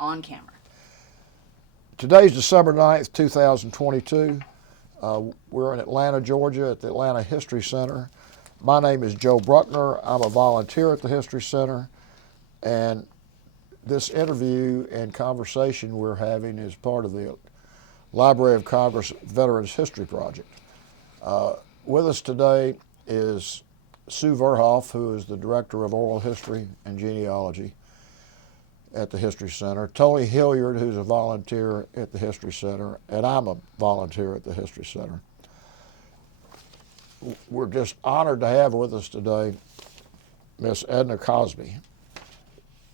on camera. Today's December 9th, 2022. We're in Atlanta, Georgia at the Atlanta History Center. My name is Joe Bruckner. I'm a volunteer at the History Center, and this interview and conversation we're having is part of the Library of Congress Veterans History Project. With us today is Sue Verhoff, who is the Director of Oral History and Genealogy at the History Center, Tony Hilliard, who's a volunteer at the History Center, and I'm a volunteer at the History Center. We're just honored to have with us today Miss Edna Cosby.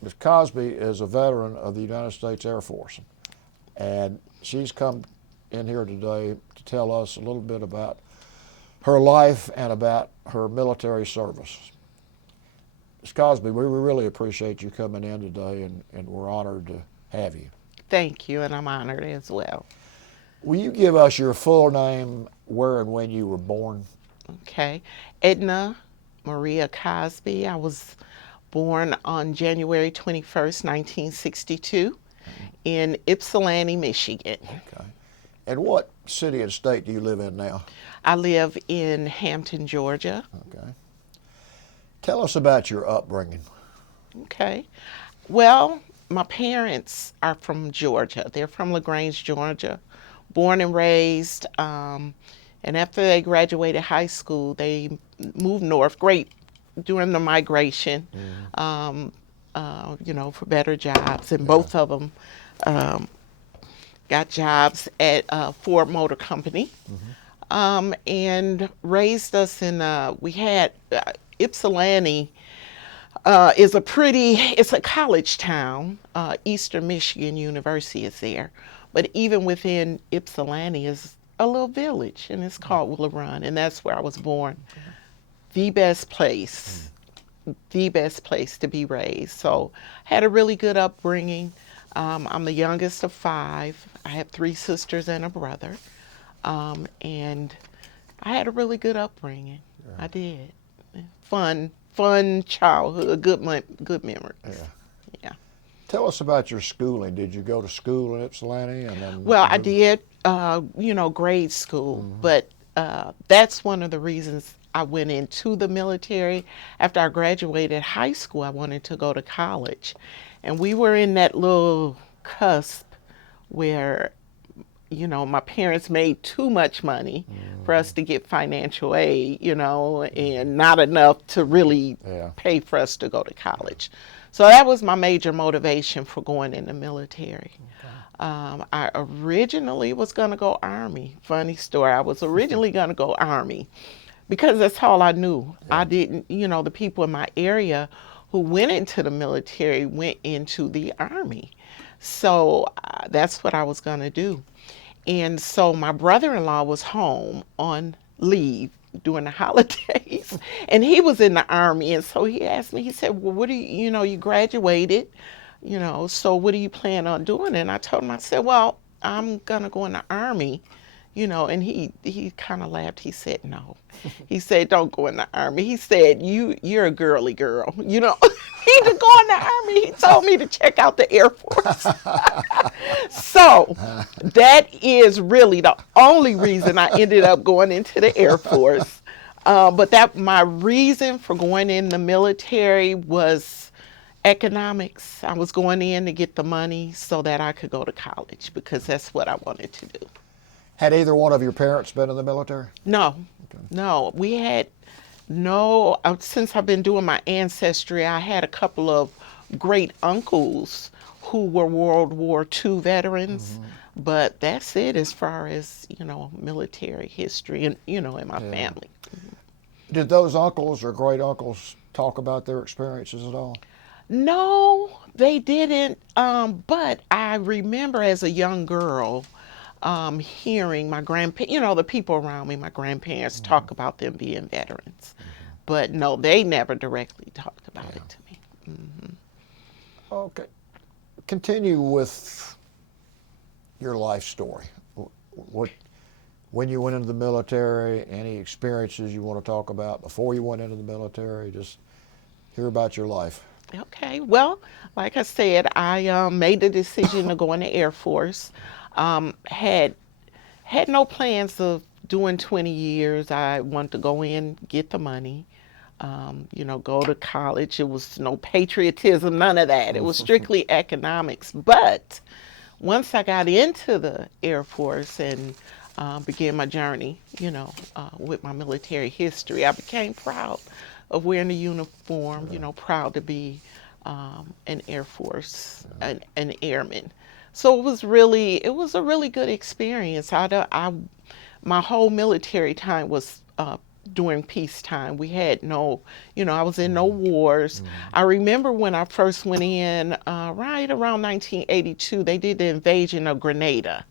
Miss Cosby is a veteran of the United States Air Force, and she's come in here today to tell us a little bit about her life and about her military service. Ms. Cosby, we really appreciate you coming in today, and we're honored to have you. Thank you, and I'm honored as well. Will you give us your full name, where and when you were born? Okay. Edna Maria Cosby. I was born on January 21st, 1962 in Ypsilanti, Michigan. Okay. And what city and state do you live in now? I live in Hampton, Georgia. Okay. Tell us about your upbringing. Okay. Well, my parents are from Georgia. They're from LaGrange, Georgia, born and raised. And after they graduated high school, they moved north, during the migration, for better jobs. And both of them got jobs at Ford Motor Company. And raised us in, we had Ypsilanti it's a college town. Eastern Michigan University is there. But even within Ypsilanti is a little village, and it's called Willow Run, and that's where I was born. The best place to be raised. So had a really good upbringing. I'm the youngest of 5. I have 3 sisters and a brother. And I had a really good upbringing. Yeah. I did. Fun childhood, good memories. Yeah. Tell us about your schooling. Did you go to school in Ypsilanti? Well, I did, grade school, but that's one of the reasons I went into the military. After I graduated high school, I wanted to go to college. And we were in that little cusp where my parents made too much money for us to get financial aid, and not enough to really pay for us to go to college. So that was my major motivation for going in the military. Okay. I originally was going to go Army. Funny story. I was originally going to go Army because that's all I knew. Yeah. I didn't, the people in my area who went into the military went into the Army. So that's what I was going to do. And so my brother-in-law was home on leave during the holidays, and he was in the Army. And so he asked me, he said, well, what do you graduated, so what do you plan on doing? And I told him, I said, well, I'm going to go in the Army, and he kind of laughed. He said, no. He said, don't go in the Army. He said, you're a girly girl, He didn't go in the Army. He told me to check out the Air Force. So that is really the only reason I ended up going into the Air Force. But my reason for going in the military was economics. I was going in to get the money so that I could go to college because that's what I wanted to do. Had either one of your parents been in the military? No. Okay. No. We had since I've been doing my ancestry, I had a couple of great uncles who were World War II veterans, but that's it as far as, military history and, in my family. Did those uncles or great uncles talk about their experiences at all? No, they didn't, but I remember as a young girl hearing my grandparents, the people around me, my grandparents talk about them being veterans. But no, they never directly talked about it to me. Okay. Continue with your life story. When you went into the military, any experiences you want to talk about before you went into the military? Just hear about your life. Okay. Well, like I said, I made the decision to go in the Air Force. Had no plans of doing 20 years. I wanted to go in, get the money, go to college. It was no patriotism, none of that. It was strictly economics. But once I got into the Air Force and began my journey, with my military history, I became proud of wearing the uniform, proud to be an Air Force, an airman. So it was a really good experience. My whole military time was during peacetime. We had no, I was in no wars. I remember when I first went in, right around 1982, they did the invasion of Grenada.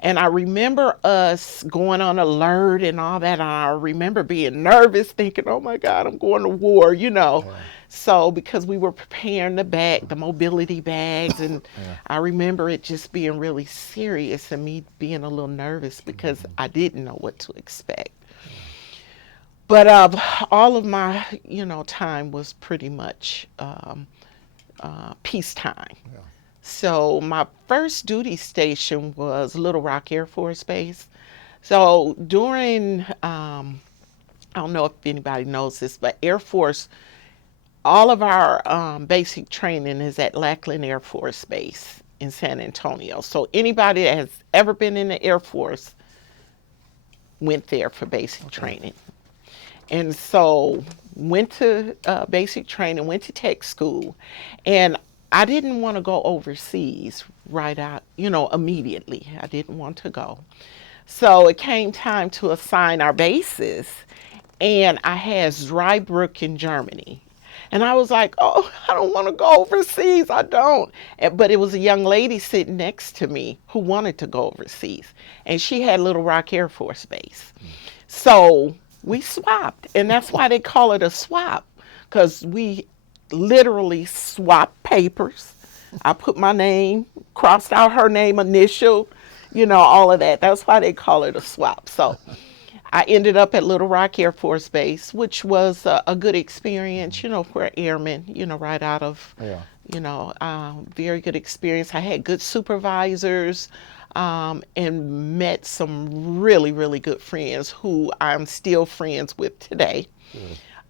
And I remember us going on alert and all that. And I remember being nervous, thinking, oh my God, I'm going to war. So because we were preparing the mobility bags, and I remember it just being really serious and me being a little nervous because I didn't know what to expect. But all of my, time was pretty much peacetime. Yeah. So my first duty station was Little Rock Air Force Base. So during, I don't know if anybody knows this, but Air Force, all of our basic training is at Lackland Air Force Base in San Antonio. So anybody that has ever been in the Air Force went there for basic training. And so went to basic training, went to tech school, and I didn't want to go overseas right out, immediately. I didn't want to go. So it came time to assign our bases, and I had Zweibrück in Germany. And I was like, oh, I don't want to go overseas. I don't. But it was a young lady sitting next to me who wanted to go overseas. And she had Little Rock Air Force Base. So we swapped. And that's why they call it a swap, because we literally swapped papers. I put my name, crossed out her name, initial, all of that. That's why they call it a swap. So I ended up at Little Rock Air Force Base, which was a good experience, for airmen, right out of, very good experience. I had good supervisors and met some really, really good friends who I'm still friends with today.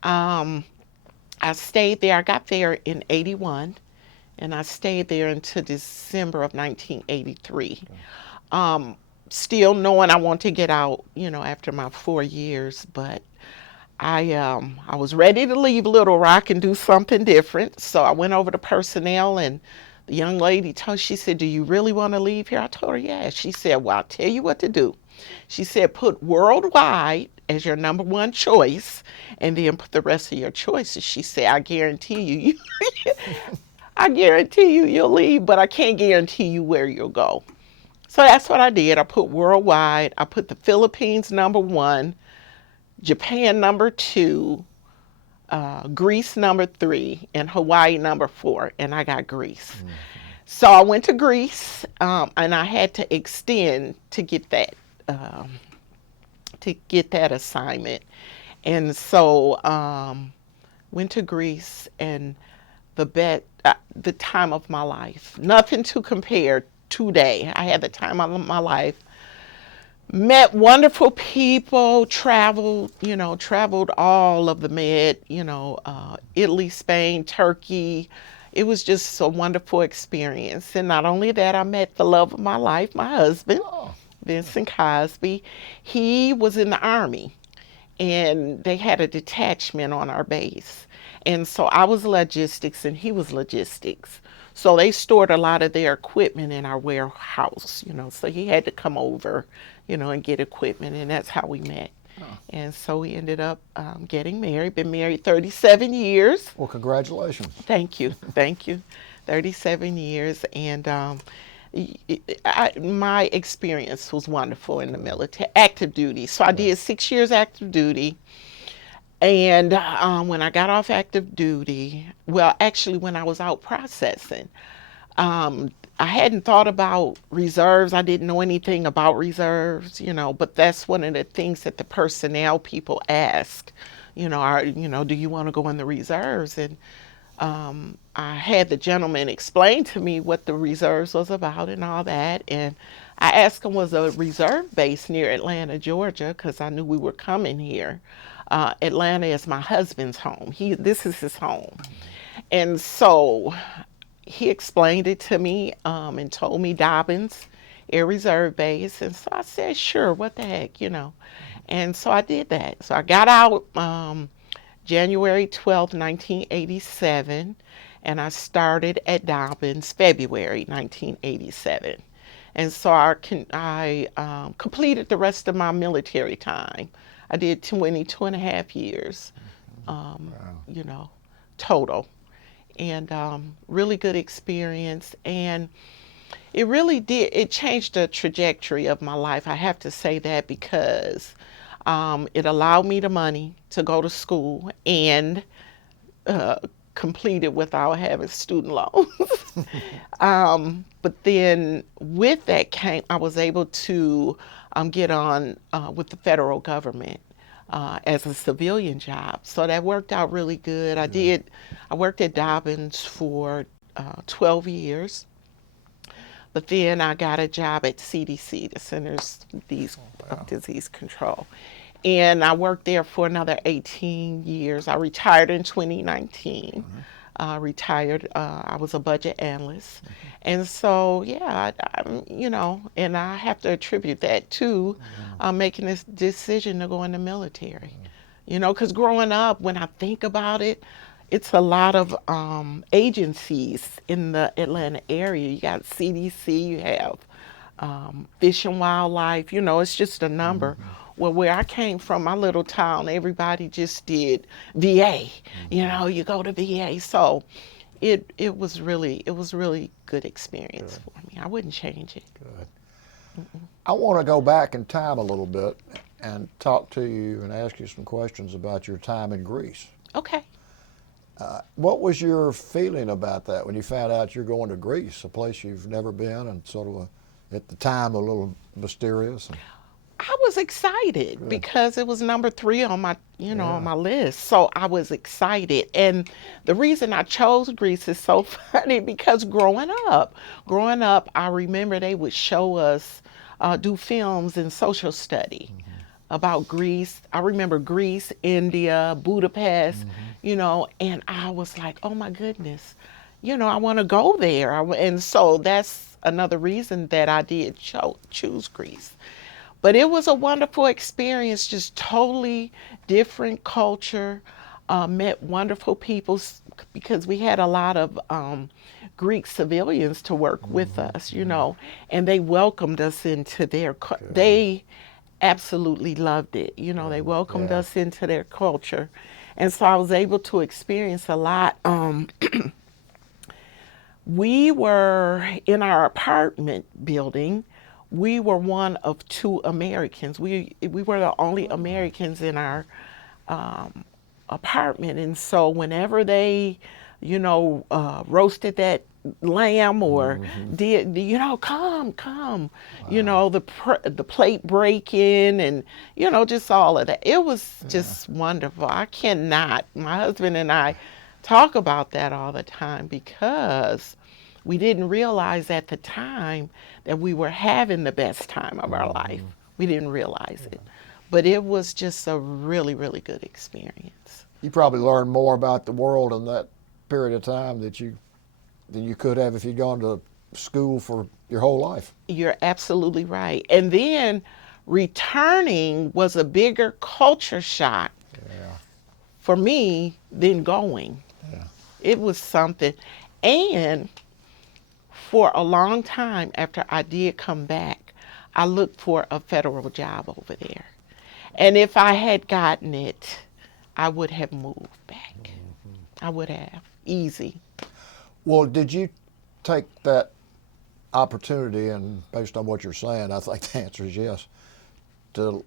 I stayed there. I got there in 81, and I stayed there until December of 1983. Still knowing I want to get out, after my 4 years, but I was ready to leave Little Rock and do something different. So I went over to personnel, and the young lady she said, do you really want to leave here? I told her, yeah. She said, well, I'll tell you what to do. She said, put worldwide as your number one choice, and then put the rest of your choices. She said, I guarantee you, I guarantee you'll leave, but I can't guarantee you where you'll go. So that's what I did. I put worldwide. I put the Philippines number one, Japan number two, Greece number three, and Hawaii number four, and I got Greece. So I went to Greece, and I had to extend to get that assignment. And so went to Greece, and the time of my life. Nothing to compare today. I had the time of my life. Met wonderful people, traveled all of the Med, Italy, Spain, Turkey. It was just a wonderful experience. And not only that, I met the love of my life, my husband, Edna Cosby. He was in the Army, and they had a detachment on our base. And so I was logistics and he was logistics. So they stored a lot of their equipment in our warehouse, so he had to come over, and get equipment, and that's how we met. And so we ended up getting married, been married 37 years. Well, congratulations. Thank you. 37 years. And my experience was wonderful in the military, active duty. So I did 6 years active duty. And when I got off active duty, well, actually, when I was out processing, I hadn't thought about reserves. I didn't know anything about reserves, but that's one of the things that the personnel people ask, do you want to go in the reserves? And I had the gentleman explain to me what the reserves was about and all that. And I asked him, was a reserve base near Atlanta, Georgia, because I knew we were coming here. Atlanta is my husband's home. This is his home. And so he explained it to me and told me Dobbins Air Reserve Base. And so I said, sure, what the heck. And so I did that. So I got out January 12th, 1987, and I started at Dobbins February 1987. And so I completed the rest of my military time. I did 22 and a half years, total. And really good experience. And it changed the trajectory of my life. I have to say that because it allowed me the money to go to school and complete it without having student loans. But then with that I was able to get on with the federal government as a civilian job. So that worked out really good. I worked at Dobbins for 12 years. But then I got a job at CDC, the Centers of Disease Control. And I worked there for another 18 years. I retired in 2019. I was a budget analyst. And so, yeah, and I have to attribute that to making this decision to go in the military. Because growing up, when I think about it, it's a lot of agencies in the Atlanta area. You got CDC, you have Fish and Wildlife, it's just a number. Well, where I came from, my little town, everybody just did VA. You go to VA. So it was really good experience for me. I wouldn't change it. Good. I want to go back in time a little bit and talk to you and ask you some questions about your time in Greece. Okay. What was your feeling about that when you found out you're going to Greece, a place you've never been and sort of at the time a little mysterious? I was excited because it was number 3 on my, on my list. So I was excited. And the reason I chose Greece is so funny because growing up, I remember they would show us, do films in social study about Greece. I remember Greece, India, Budapest, and I was like, oh my goodness, I want to go there. And so that's another reason that I did choose Greece. But it was a wonderful experience, just totally different culture, met wonderful people because we had a lot of Greek civilians to work with us, and they welcomed us into they absolutely loved it. They welcomed us into their culture. And so I was able to experience a lot. We were in our apartment building. We were one of 2 Americans. We were the only Americans in our apartment. And so whenever they, roasted that lamb or did, come, the plate breaking and, just all of that. It was just wonderful. My husband and I talk about that all the time because we didn't realize at the time that we were having the best time of our life. We didn't realize it. But it was just a really, really good experience. You probably learned more about the world in that period of time than you could have if you'd gone to school for your whole life. You're absolutely right. And then returning was a bigger culture shock for me than going. Yeah. It was something. And for a long time after I did come back, I looked for a federal job over there. And if I had gotten it, I would have moved back. I would have. Easy. Well, did you take that opportunity, and based on what you're saying, I think the answer is yes, to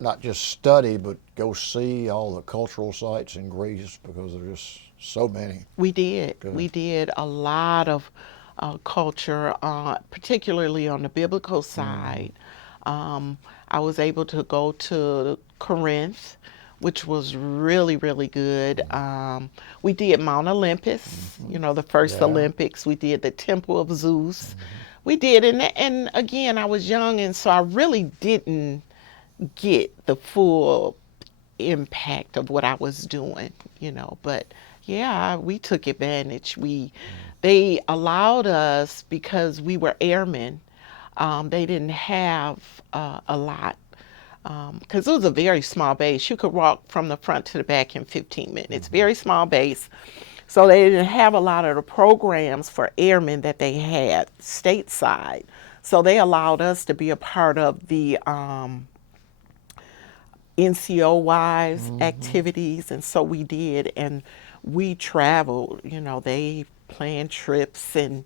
not just study, but go see all the cultural sites in Greece because there's just so many? We did. Good. We did a lot of culture, particularly on the biblical side. I was able to go to Corinth, which was really, really good. We did Mount Olympus, the first Yeah. Olympics. We did the Temple of Zeus. We did, and again, I was young, and so I really didn't get the full impact of what I was doing. But yeah, we took advantage. They allowed us because we were airmen. They didn't have a lot because it was a very small base. You could walk from the front to the back in 15 minutes. Very small base. So they didn't have a lot of the programs for airmen that they had stateside. So they allowed us to be a part of the NCO-wise activities, and so we did, and we traveled. They planned trips, and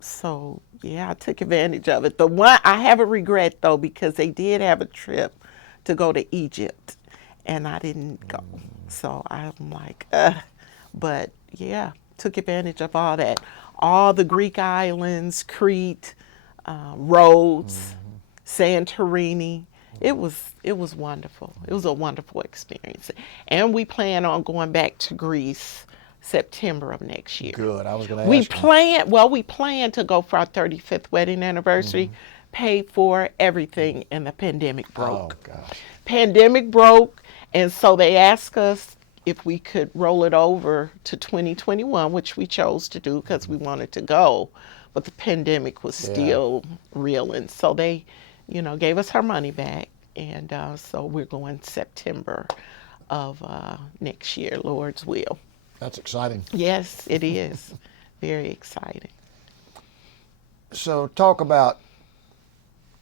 so yeah, I took advantage of it. The one I have a regret though, because they did have a trip to go to Egypt, and I didn't go. So I'm like, ugh. But yeah, took advantage of all that, all the Greek islands, Crete, Rhodes, Santorini. It was wonderful. It was a wonderful experience, and we plan on going back to Greece September of next year. Good. I was going to We ask you. plan to go for our 35th wedding anniversary, paid for everything, and the pandemic Oh, broke. gosh. Pandemic broke, and so they asked us if we could roll it over to 2021, which we chose to do because we wanted to go, but the pandemic was still real, and so they, gave us our money back, and so we're going September of next year, Lord's will. That's exciting. Yes, it is. Very exciting. So talk about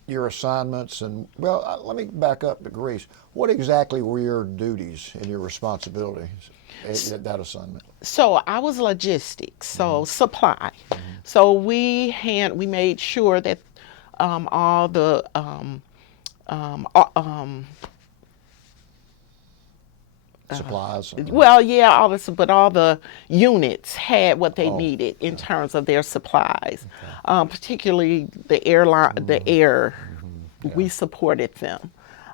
your assignments and, well, let me back up to Greece. What exactly were your duties and your responsibilities at that assignment? So I was logistics, so supply. So we made sure that all the Supplies? well, yeah, but all the units had what they needed in terms of their supplies, particularly the airline, the air. We supported them.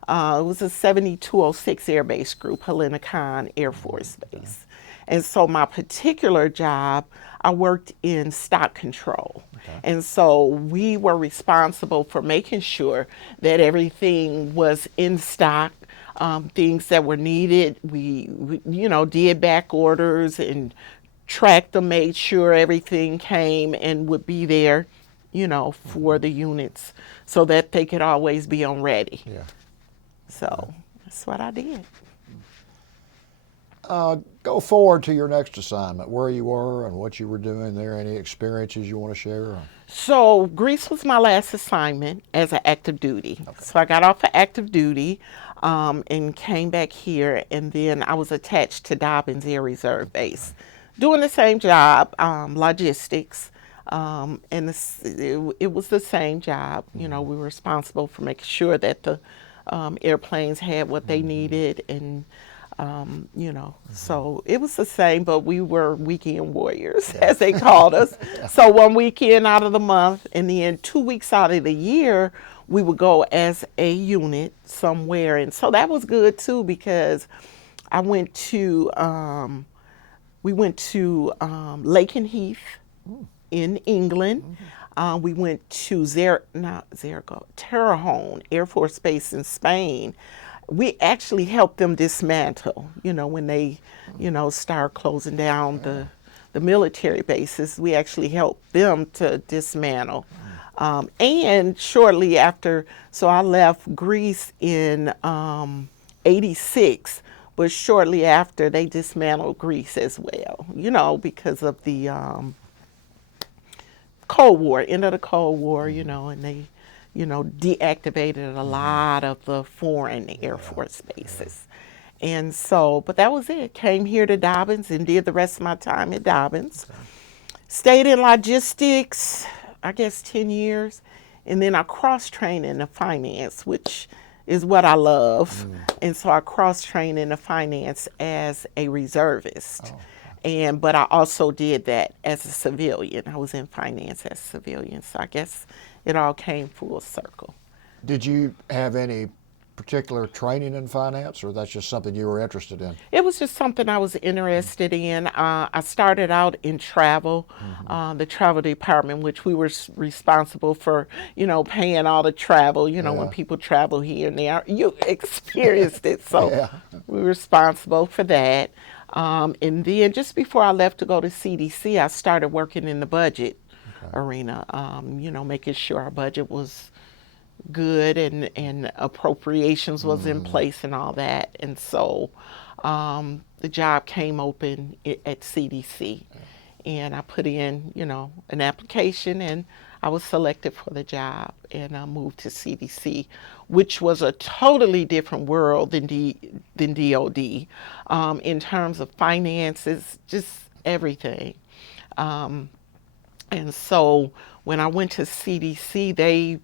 It was a 7206 Air Base Group, Helena Khan Air Force Base. And so my particular job, I worked in stock control. And so we were responsible for making sure that everything was in stock, things that were needed. We did back orders and tracked them, made sure everything came and would be there, for the units so that they could always be on ready. Yeah. So that's what I did. Go forward to your next assignment, where you were and what you were doing there. Any experiences you want to share? So Greece was my last assignment as an active duty. Okay. So I got off of active duty and came back here, and then I was attached to Dobbins Air Reserve Base, doing the same job, logistics. And it was the same job. We were responsible for making sure that the airplanes had what they needed, and so it was the same, but we were weekend warriors, as they called us. So one weekend out of the month, and then 2 weeks out of the year, we would go as a unit somewhere. And so that was good too, because we went to Lakenheath in England. We went to Terrehone Air Force Base in Spain. We actually helped them dismantle, when they, start closing down the military bases. We actually helped them to dismantle. And shortly after, so I left Greece in 86, but shortly after they dismantled Greece as well, because of the Cold War, end of the Cold War, and they, deactivated a lot of the foreign Air Force bases. And so, but that was it. Came here to Dobbins and did the rest of my time at Dobbins. Stayed in logistics, I guess 10 years. And then I cross-trained into finance, which is what I love. And so I cross-trained into finance as a reservist. But I also did that as a civilian. I was in finance as a civilian. So I guess it all came full circle. Did you have any particular training in finance, or that's just something you were interested in? It was just something I was interested in. I started out in travel, the travel department, which we were responsible for, paying all the travel, when Yeah. people travel here and there. You experienced it, so Yeah. we were responsible for that. And then just before I left to go to CDC, I started working in the budget arena, making sure our budget was good and appropriations was in place and all that. And so the job came open at CDC, and I put in, an application, and I was selected for the job, and I moved to CDC, which was a totally different world than DOD in terms of finances, just everything. And so when I went to CDC, they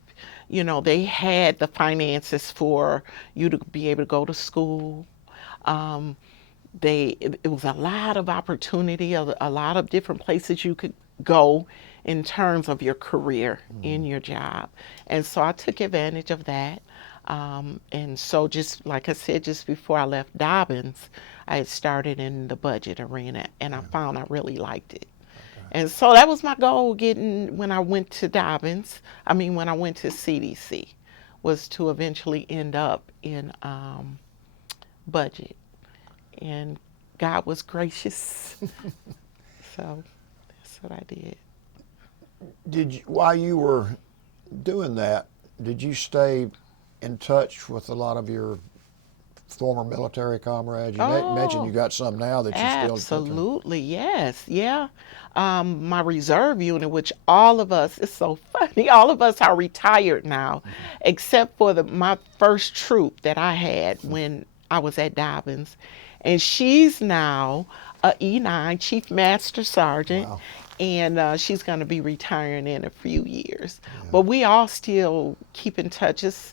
had the finances for you to be able to go to school. Um, it was a lot of opportunity, a lot of different places you could go in terms of your career in your job. And so I took advantage of that. And so just like I said, just before I left Dobbins, I had started in the budget arena, and I found I really liked it. And so that was my goal when I went to when I went to CDC, was to eventually end up in budget. And God was gracious. So that's what I did. While you were doing that, did you stay in touch with a lot of your former military comrades? You mentioned you got some now that you still in touch with. Absolutely, yes, yeah. My reserve unit, which all of us, it's so funny, all of us are retired now, except for my first troop that I had when I was at Dobbins. And she's now a E9, Chief Master Sergeant. Wow. And she's going to be retiring in a few years. But we all still keep in touch. It's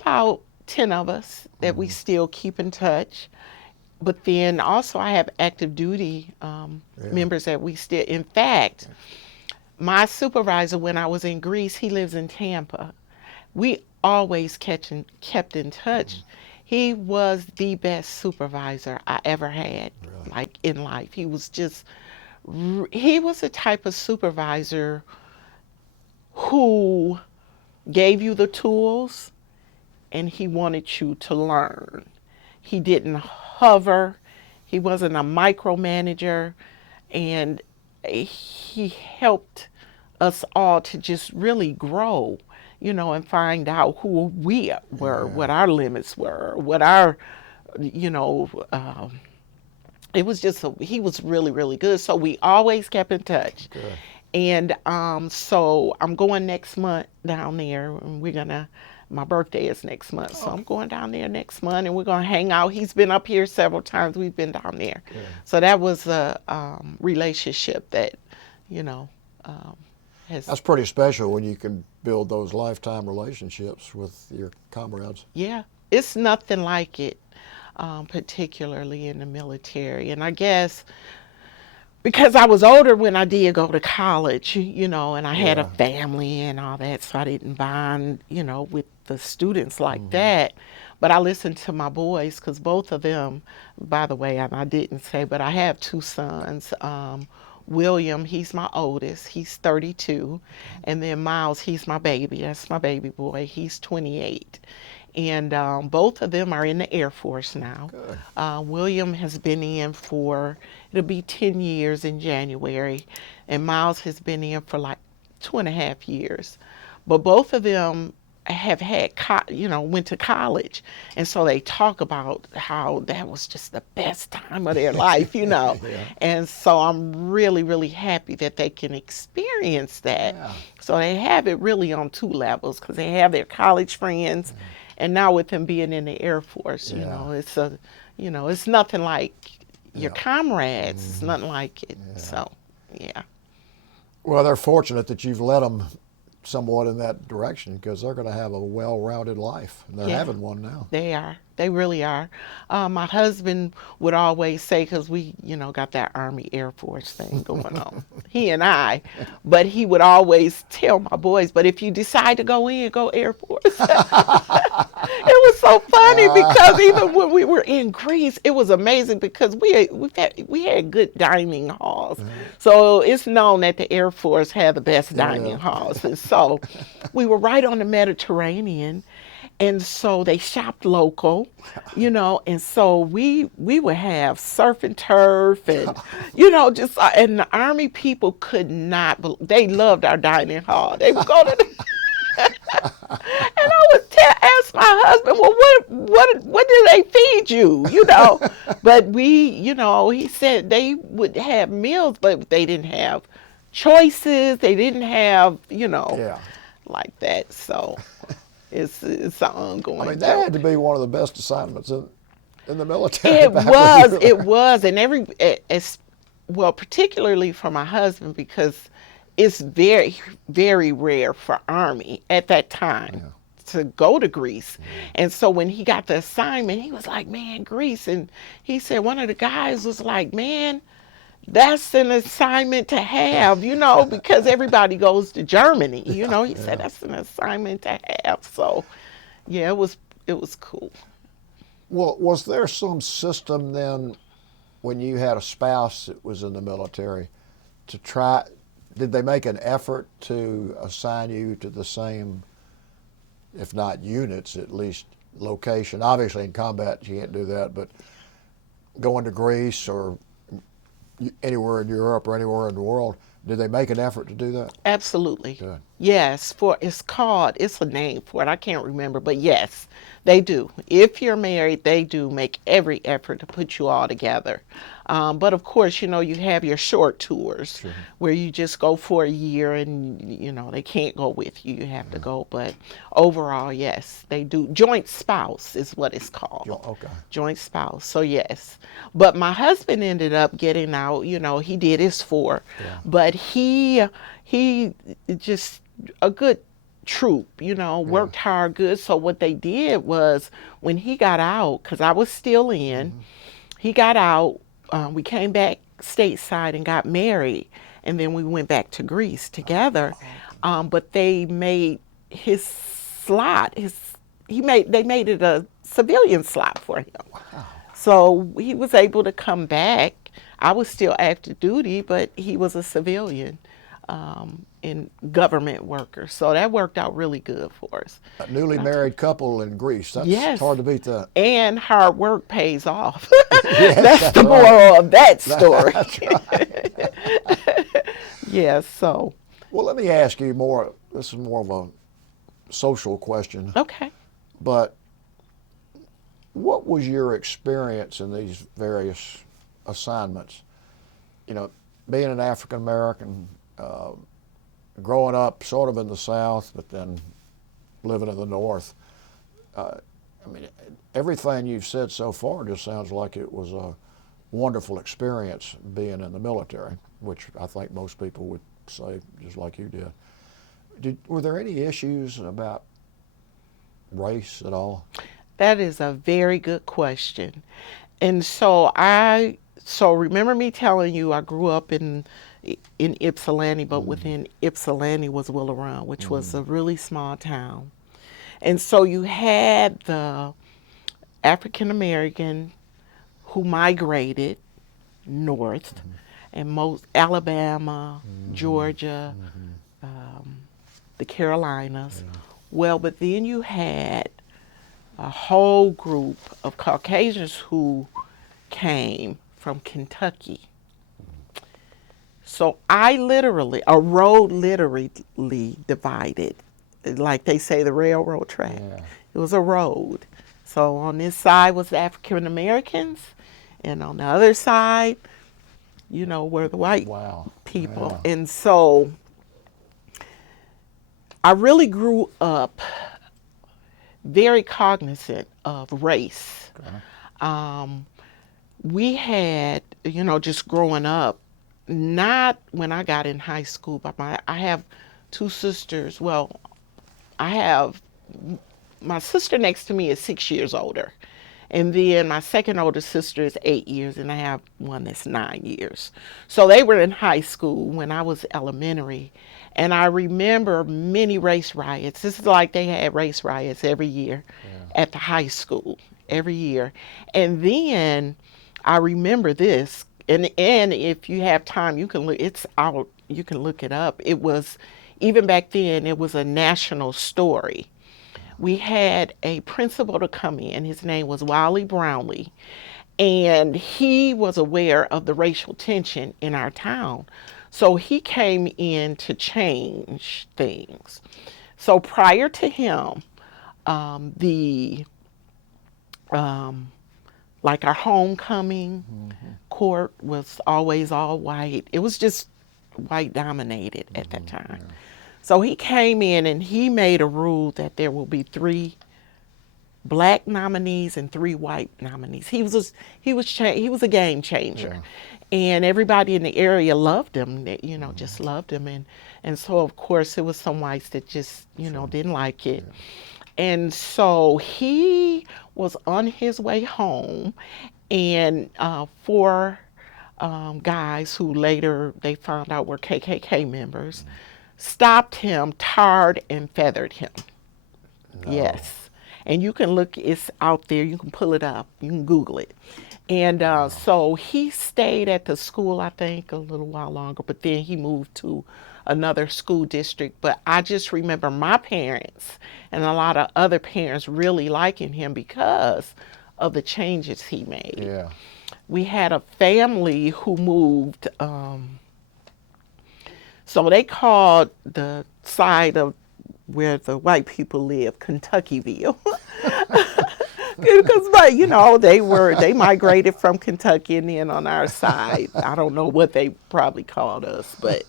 about 10 of us that we still keep in touch. But then also I have active duty members that we still, in fact, my supervisor when I was in Greece, he lives in Tampa. We always kept in touch. He was the best supervisor I ever had, like in life. He was the type of supervisor who gave you the tools and he wanted you to learn. He didn't hover. He wasn't a micromanager, and he helped us all to just really grow, and find out who we were, what our limits were, what our, it was just, he was really, really good. So we always kept in touch. Good. And so I'm going next month down there, and my birthday is next month. So I'm going down there next month, and we're going to hang out. He's been up here several times. We've been down there. Good. So that was a relationship that, has. That's pretty special when you can build those lifetime relationships with your comrades. Yeah, it's nothing like it, particularly in the military. And I guess because I was older when I did go to college, and I had a family and all that, so I didn't bond, with the students like that. But I listened to my boys, because both of them, by the way, and I didn't say, but I have two sons. William, he's my oldest, he's 32. And then Miles, he's my baby, that's my baby boy, he's 28. And both of them are in the Air Force now. William has been in it'll be 10 years in January. And Miles has been in for like 2.5 years. But both of them have had, went to college. And so they talk about how that was just the best time of their life, Yeah. And so I'm really, really happy that they can experience that. Yeah. So they have it really on two levels, because they have their college friends. And now with them being in the Air Force, it's nothing like your comrades. It's nothing like it. Yeah. So, yeah. Well, they're fortunate that you've led them somewhat in that direction, because they're going to have a well-rounded life, and they're having one now. They are. They really are. My husband would always say, because we, got that Army Air Force thing going on, he and I, but he would always tell my boys, but if you decide to go in, go Air Force. It was so funny because even when we were in Greece, it was amazing because we had good dining halls. So it's known that the Air Force had the best dining halls. And so we were right on the Mediterranean. And so they shopped local, and so we would have surf and turf and, just, and the Army people could not, they loved our dining hall. They would go to the, and I would ask my husband, well, what do they feed you, But he said they would have meals, but they didn't have choices. They didn't have, like that. So it's an ongoing. I mean, that had to be one of the best assignments in the military. It was, and well, particularly for my husband, because it's very, very rare for Army at that time to go to Greece. And so when he got the assignment, he was like, man, Greece. And he said, one of the guys was like, man, that's an assignment to have, because everybody goes to Germany. He said that's an assignment to have. So, yeah, it was cool. Well, was there some system then when you had a spouse that was in the military to try? Did they make an effort to assign you to the same, if not units, at least location? Obviously, in combat, you can't do that, but going to Greece or anywhere in Europe or anywhere in the world, did they make an effort to do that? Absolutely. Good. Yes, it's a name for it. I can't remember, but yes, they do. If you're married, they do make every effort to put you all together. But of course, you have your short tours where you just go for a year and, they can't go with you. You have to go. But overall, yes, they do. Joint spouse is what it's called. Okay. Joint spouse. So, yes. But my husband ended up getting out. He did his 4. Yeah. But he just a good troop, worked hard, good. So what they did was when he got out, because I was still in, he got out. We came back stateside and got married, and then we went back to Greece together. But they made his slot. They made it a civilian slot for him. Wow. So he was able to come back. I was still active duty, but he was a civilian and government worker. So that worked out really good for us. A newly married couple in Greece. That's hard to beat that. And hard work pays off. That's the moral of that story. That's right. Yeah, so. Well, let me ask you more. This is more of a social question. Okay. But what was your experience in these various assignments? Being an African American, growing up sort of in the South, but then living in the North. Everything you've said so far just sounds like it was a wonderful experience being in the military, which I think most people would say just like you did. Were there any issues about race at all? That is a very good question. And so remember me telling you I grew up in Ypsilanti, but within Ypsilanti was Willow Run, which was a really small town. And so you had the African American who migrated north, and most Alabama, Georgia, the Carolinas. Well, but then you had a whole group of Caucasians who came from Kentucky. So a road literally divided, like they say the railroad track. Yeah. It was a road. So on this side was the African Americans, and on the other side, were the white people. Yeah. And so I really grew up very cognizant of race. Okay. We had, just growing up, not when I got in high school, but I have 2 sisters. Well, I have, my sister next to me is 6 years older. And then my second oldest sister is 8 years, and I have one that's 9 years. So they were in high school when I was elementary. And I remember many race riots. This is like they had race riots every year at the high school, every year. And then I remember this, and if you have time, you can look. It's out. You can look it up. It was, even back then, it was a national story. We had a principal to come in. His name was Wiley Brownlee, and he was aware of the racial tension in our town. So he came in to change things. So prior to him, the like our homecoming court was always all white. It was just white dominated at that time. So he came in and he made a rule that there will be 3 black nominees and 3 white nominees. He was a game changer, and everybody in the area loved him. You know, just loved him, and so of course it was some whites that just didn't like it. And so he was on his way home, and 4 guys who later they found out were KKK members stopped him, tarred and feathered him. No. Yes. And you can look, it's out there, you can pull it up, you can Google it. And so he stayed at the school, I think, a little while longer, but then he moved to another school district. But I just remember my parents and a lot of other parents really liking him because of the changes he made. Yeah. We had a family who moved, so they called the side of where the white people live Kentuckyville. Because they migrated from Kentucky and then on our side. I don't know what they probably called us, but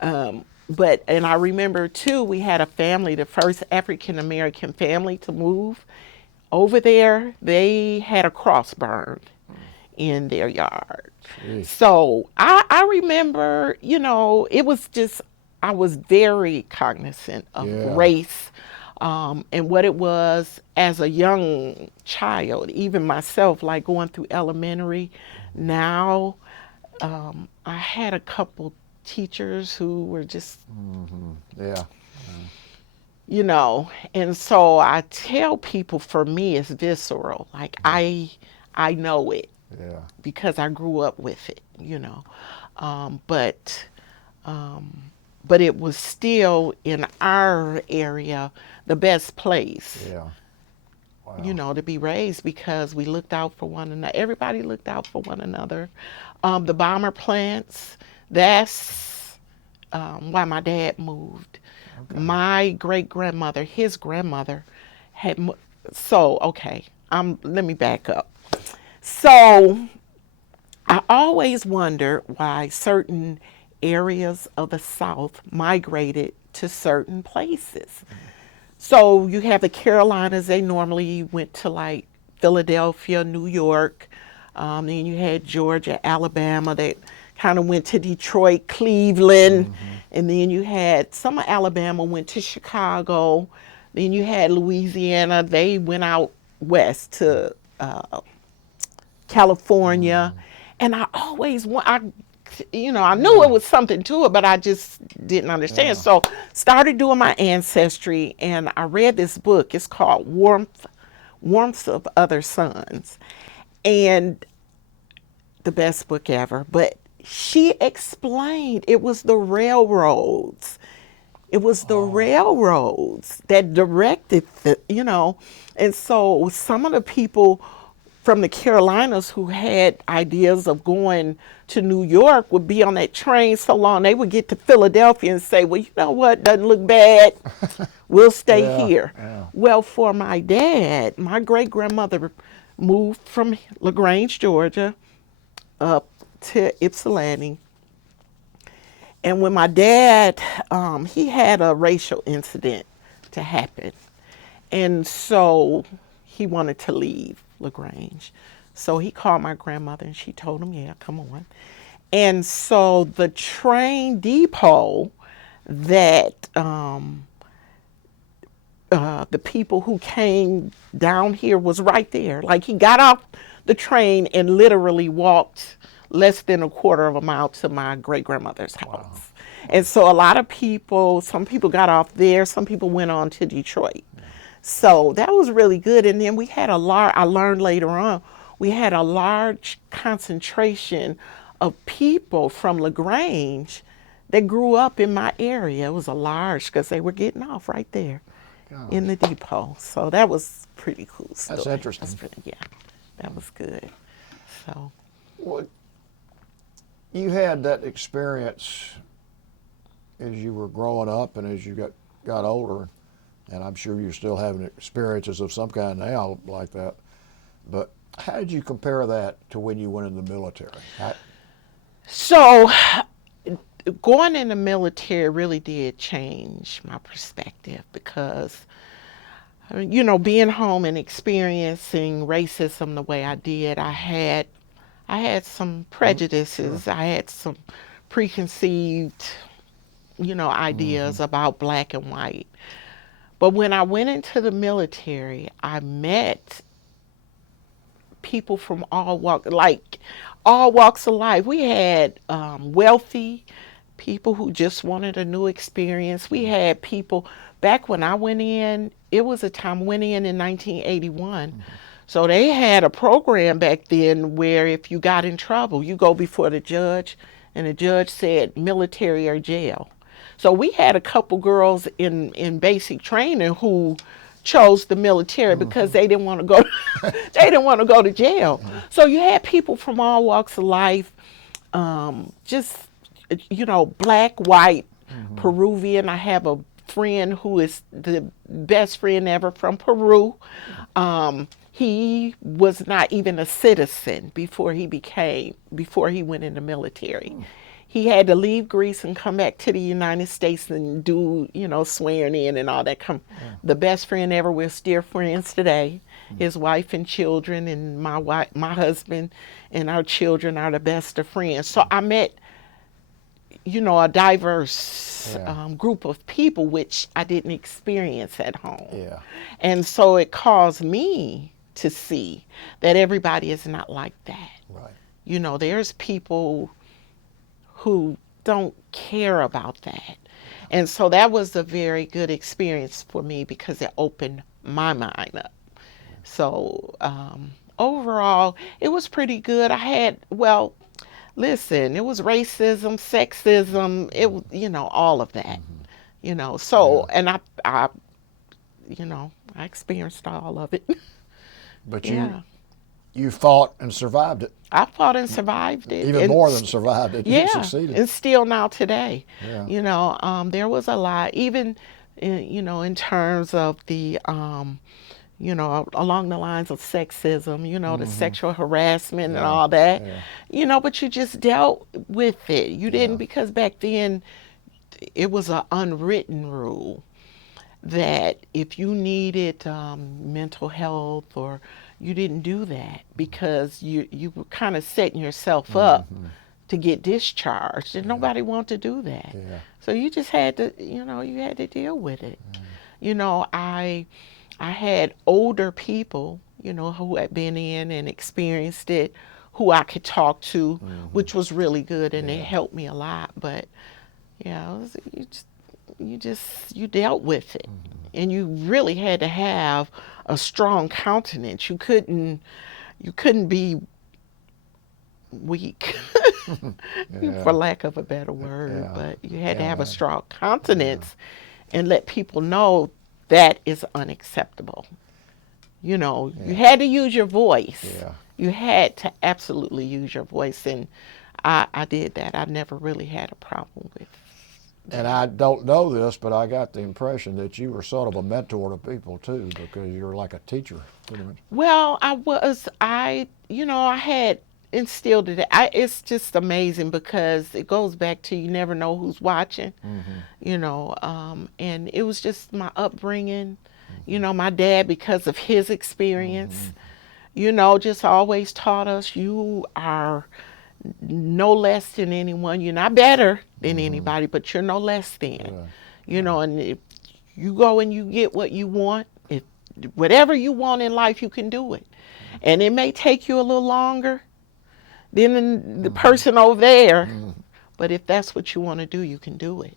and I remember too, we had a family, the first African American family to move over there. They had a cross burned in their yard. Jeez. So I remember, it was just, I was very cognizant of race and what it was as a young child, even myself, like going through elementary. Now, I had a couple teachers who were just, and so I tell people, for me, it's visceral. Like I know it. Yeah. Because I grew up with it, but it was still in our area the best place, Yeah. Wow. to be raised, because we looked out for one another. Everybody looked out for one another. The bomber plants, that's why my dad moved. Okay. My great-grandmother, his grandmother, had, let me back up. So I always wonder why certain areas of the South migrated to certain places. So you have the Carolinas, they normally went to like Philadelphia, New York. Then you had Georgia, Alabama, that kind of went to Detroit, Cleveland. And then you had some of Alabama went to Chicago. Then you had Louisiana, they went out west to California. And I always I knew it was something to it, but I just didn't understand. So started doing my ancestry, and I read this book. It's called Warmth of Other Suns, and the best book ever. But she explained it was the railroads. It was the railroads that directed and so some of the people from the Carolinas who had ideas of going to New York would be on that train so long, they would get to Philadelphia and say, well, you know what, doesn't look bad, we'll stay here. Yeah. Well, for my dad, my great-grandmother moved from LaGrange, Georgia, up to Ypsilanti. And when my dad, he had a racial incident to happen. And so he wanted to leave LaGrange. So he called my grandmother and she told him, yeah, come on. And so the train depot that the people who came down here was right there. Like he got off the train and literally walked less than a quarter of a mile to my great grandmother's house. And so a lot of people, some people got off there, some people went on to Detroit. So that was really good. And then we had I learned later on, we had a large concentration of people from LaGrange that grew up in my area. It was a large, because they were getting off right there in the depot. So that was pretty cool story. That's interesting. Yeah, that was good. So. Well, you had that experience as you were growing up and as you got older, and I'm sure you're still having experiences of some kind now like that. But how did you compare that to when you went in the military? So going in the military really did change my perspective, because, you know, being home and experiencing racism the way I did, I had some prejudices. Sure. I had some preconceived, you know, ideas about black and white. But when I went into the military, I met people from all walks of life. We had wealthy people who just wanted a new experience. We had people, back when I went in, it was a time I went in 1981. So they had a program back then where if you got in trouble, you go before the judge, and the judge said military or jail. So we had a couple girls in basic training who chose the military because they didn't want to go to jail. So you had people from all walks of life, just, you know, black, white, Peruvian. I have a friend who is the best friend ever from Peru. He was not even a citizen before he went in the military. He had to leave Greece and come back to the United States and do, you know, swearing in and all that. The best friend ever. We're still friends today. His wife and children and my husband and our children are the best of friends. So I met, you know, a diverse group of people, which I didn't experience at home. Yeah. And so it caused me to see that everybody is not like that. Right. You know, there's people who don't care about that. And so that was a very good experience for me because it opened my mind up. So overall, it was pretty good. Listen, it was racism, sexism, it was, you know, all of that, you know. So, and I you know, I experienced all of it. But you fought and survived it. I fought and survived it. Even more than survived it. You succeeded. And still now today. Yeah. You know, there was a lot, even, you know, in terms of the, you know, along the lines of sexism, you know, the sexual harassment and all that, you know, but you just dealt with it. You didn't, because back then it was an unwritten rule that if you needed mental health, or you didn't do that because you were kind of setting yourself up to get discharged, and nobody wanted to do that. Yeah. So you just had to, you know, you had to deal with it. You know, I had older people, you know, who had been in and experienced it, who I could talk to, which was really good, and it helped me a lot. But yeah, it was, you dealt with it, and you really had to have a strong countenance. You couldn't be weak, for lack of a better word, but you had to have a strong countenance and let people know that is unacceptable. You know, you had to use your voice. Yeah. You had to absolutely use your voice, and I did that. I never really had a problem with that. And I don't know this, but I got the impression that you were sort of a mentor to people too, because you're like a teacher, pretty much. Well, you know, I had instilled it. It's just amazing because it goes back to you never know who's watching, you know, and it was just my upbringing, you know, my dad, because of his experience, you know, just always taught us you are no less than anyone. You're not better than anybody, but you're no less than, you know, and you go and you get what you want. If whatever you want in life, you can do it. And it may take you a little longer than the person over there, but if that's what you want to do, you can do it.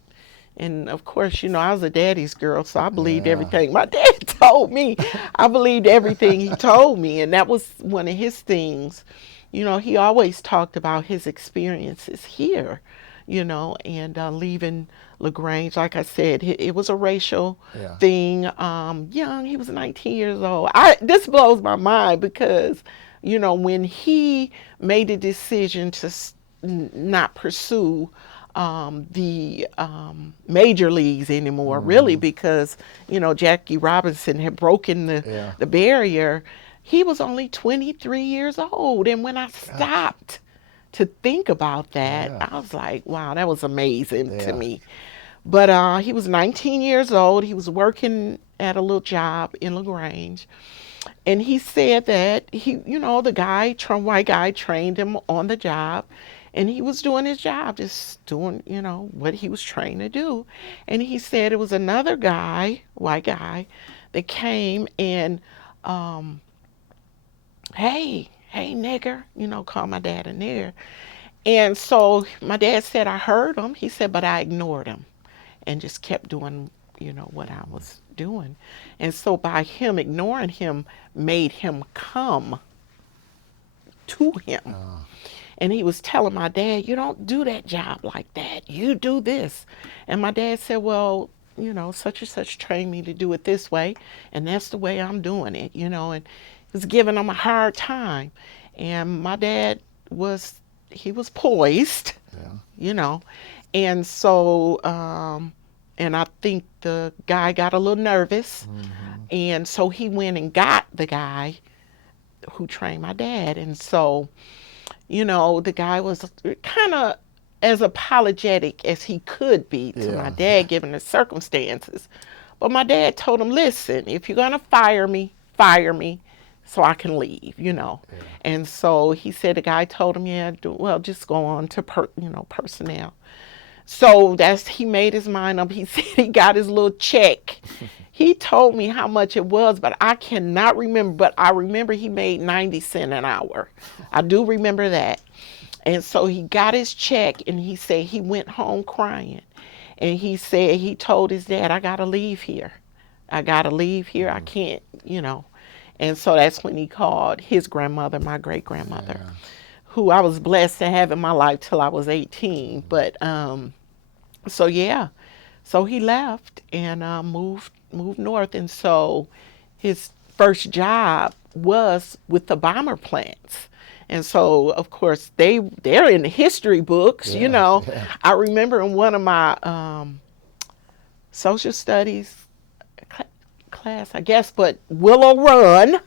And of course, I was a daddy's girl, so I believed everything my dad told me. I believed everything he told me, and that was one of his things. He always talked about his experiences here, and leaving LaGrange. Like I said, it was a racial thing. Young, he was 19 years old. This blows my mind because, when he made the decision to not pursue the major leagues anymore, really, because Jackie Robinson had broken the barrier. He was only 23 years old, and when I stopped to think about that, I was like, wow, that was amazing to me. But he was 19 years old. He was working at a little job in LaGrange, and he said that the white guy trained him on the job. And he was doing his job, just doing, what he was trained to do. And he said it was another guy, white guy, that came and, hey, nigger, called my dad a nigger. And so my dad said, I heard him. He said, but I ignored him and just kept doing, what I was doing. And so by him ignoring him made him come to him. And he was telling my dad, you don't do that job like that. You do this. And my dad said, well, such and such trained me to do it this way. And that's the way I'm doing it, and he was giving him a hard time. And my dad was poised, And so, and I think the guy got a little nervous. And so he went and got the guy who trained my dad. And so, the guy was kind of as apologetic as he could be to my dad, given the circumstances. But my dad told him, listen, if you're going to fire me so I can leave, And so he said, the guy told him, just go on to, personnel. So he made his mind up. He said he got his little check. He told me how much it was, but I cannot remember. But I remember he made 90 cents an hour. I do remember that. And so he got his check, and he said he went home crying. And he said he told his dad, I got to leave here. I can't, And so that's when he called his grandmother, my great-grandmother, who I was blessed to have in my life till I was 18. But so he left and moved north. And so his first job was with the bomber plants. And so, of course, they're in the history books, I remember in one of my social studies class, I guess, but Willow Run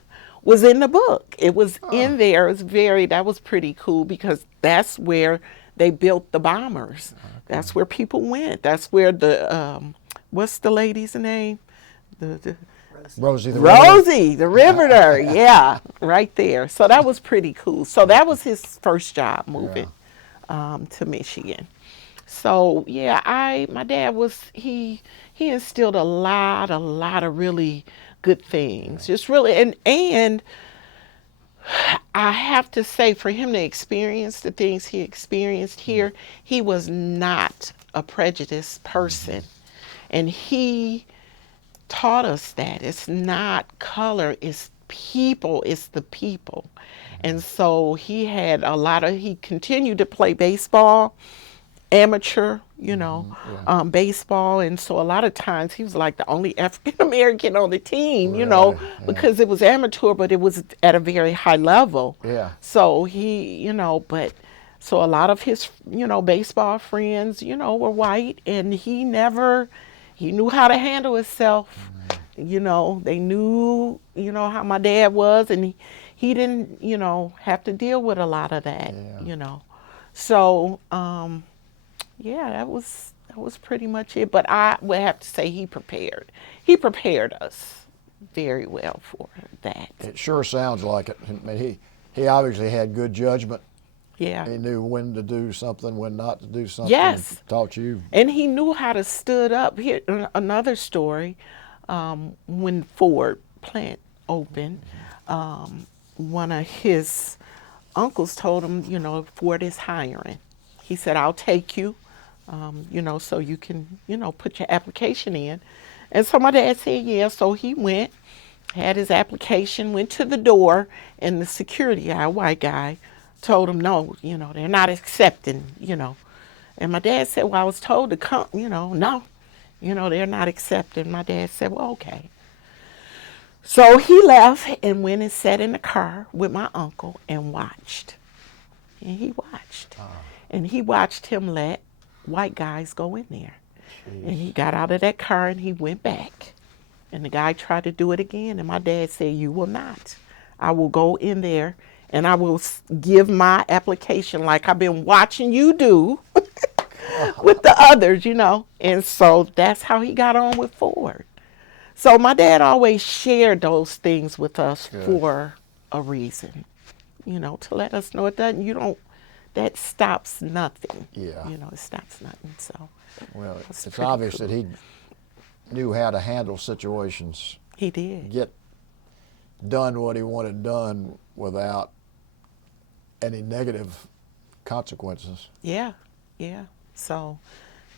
was in the book. It was in there. It was that was pretty cool because that's where they built the bombers. That's where people went. That's where the, what's the lady's name? Rosie the Riveter. Yeah, right there. So that was pretty cool. So that was his first job moving to Michigan. So my dad he instilled a lot of really good things. Just really, and I have to say, for him to experience the things he experienced here, he was not a prejudiced person. And he taught us that it's not color, it's people, it's the people. And so he continued to play baseball, amateur, baseball. And so a lot of times he was like the only African American on the team, because it was amateur, but it was at a very high level. So so a lot of his, baseball friends, were white, and he knew how to handle himself. They knew, how my dad was, and he didn't, have to deal with a lot of that, So, that was pretty much it. But I would have to say he prepared us very well for that. It sure sounds like it. I mean, he obviously had good judgment Yeah. He knew when to do something, when not to do something. Yes. Taught you. And he knew how to stood up. Here, another story, when Ford plant opened, one of his uncles told him, you know, Ford is hiring. He said, I'll take you, you know, so you can, you know, put your application in. And so my dad said, yeah. So he went, had his application, went to the door, and the security guy, white guy, told him, no, you know, they're not accepting, you know. And my dad said, well, I was told to come, you know, no, you know, they're not accepting. My dad said, well, okay. So he left and went and sat in the car with my uncle and watched. And he watched. And he watched him let white guys go in there. Jeez. And he got out of that car and he went back. And the guy tried to do it again. And my dad said, you will not. I will go in there and I will give my application like I've been watching you do with the others, you know. And so that's how he got on with Ford. So my dad always shared those things with us for a reason, you know, to let us know it doesn't, you don't, that stops nothing. Yeah. You know, it stops nothing. So Well, it's pretty obvious cool. that he knew how to handle situations, he did. get done what he wanted done without any negative consequences. Yeah, yeah. So,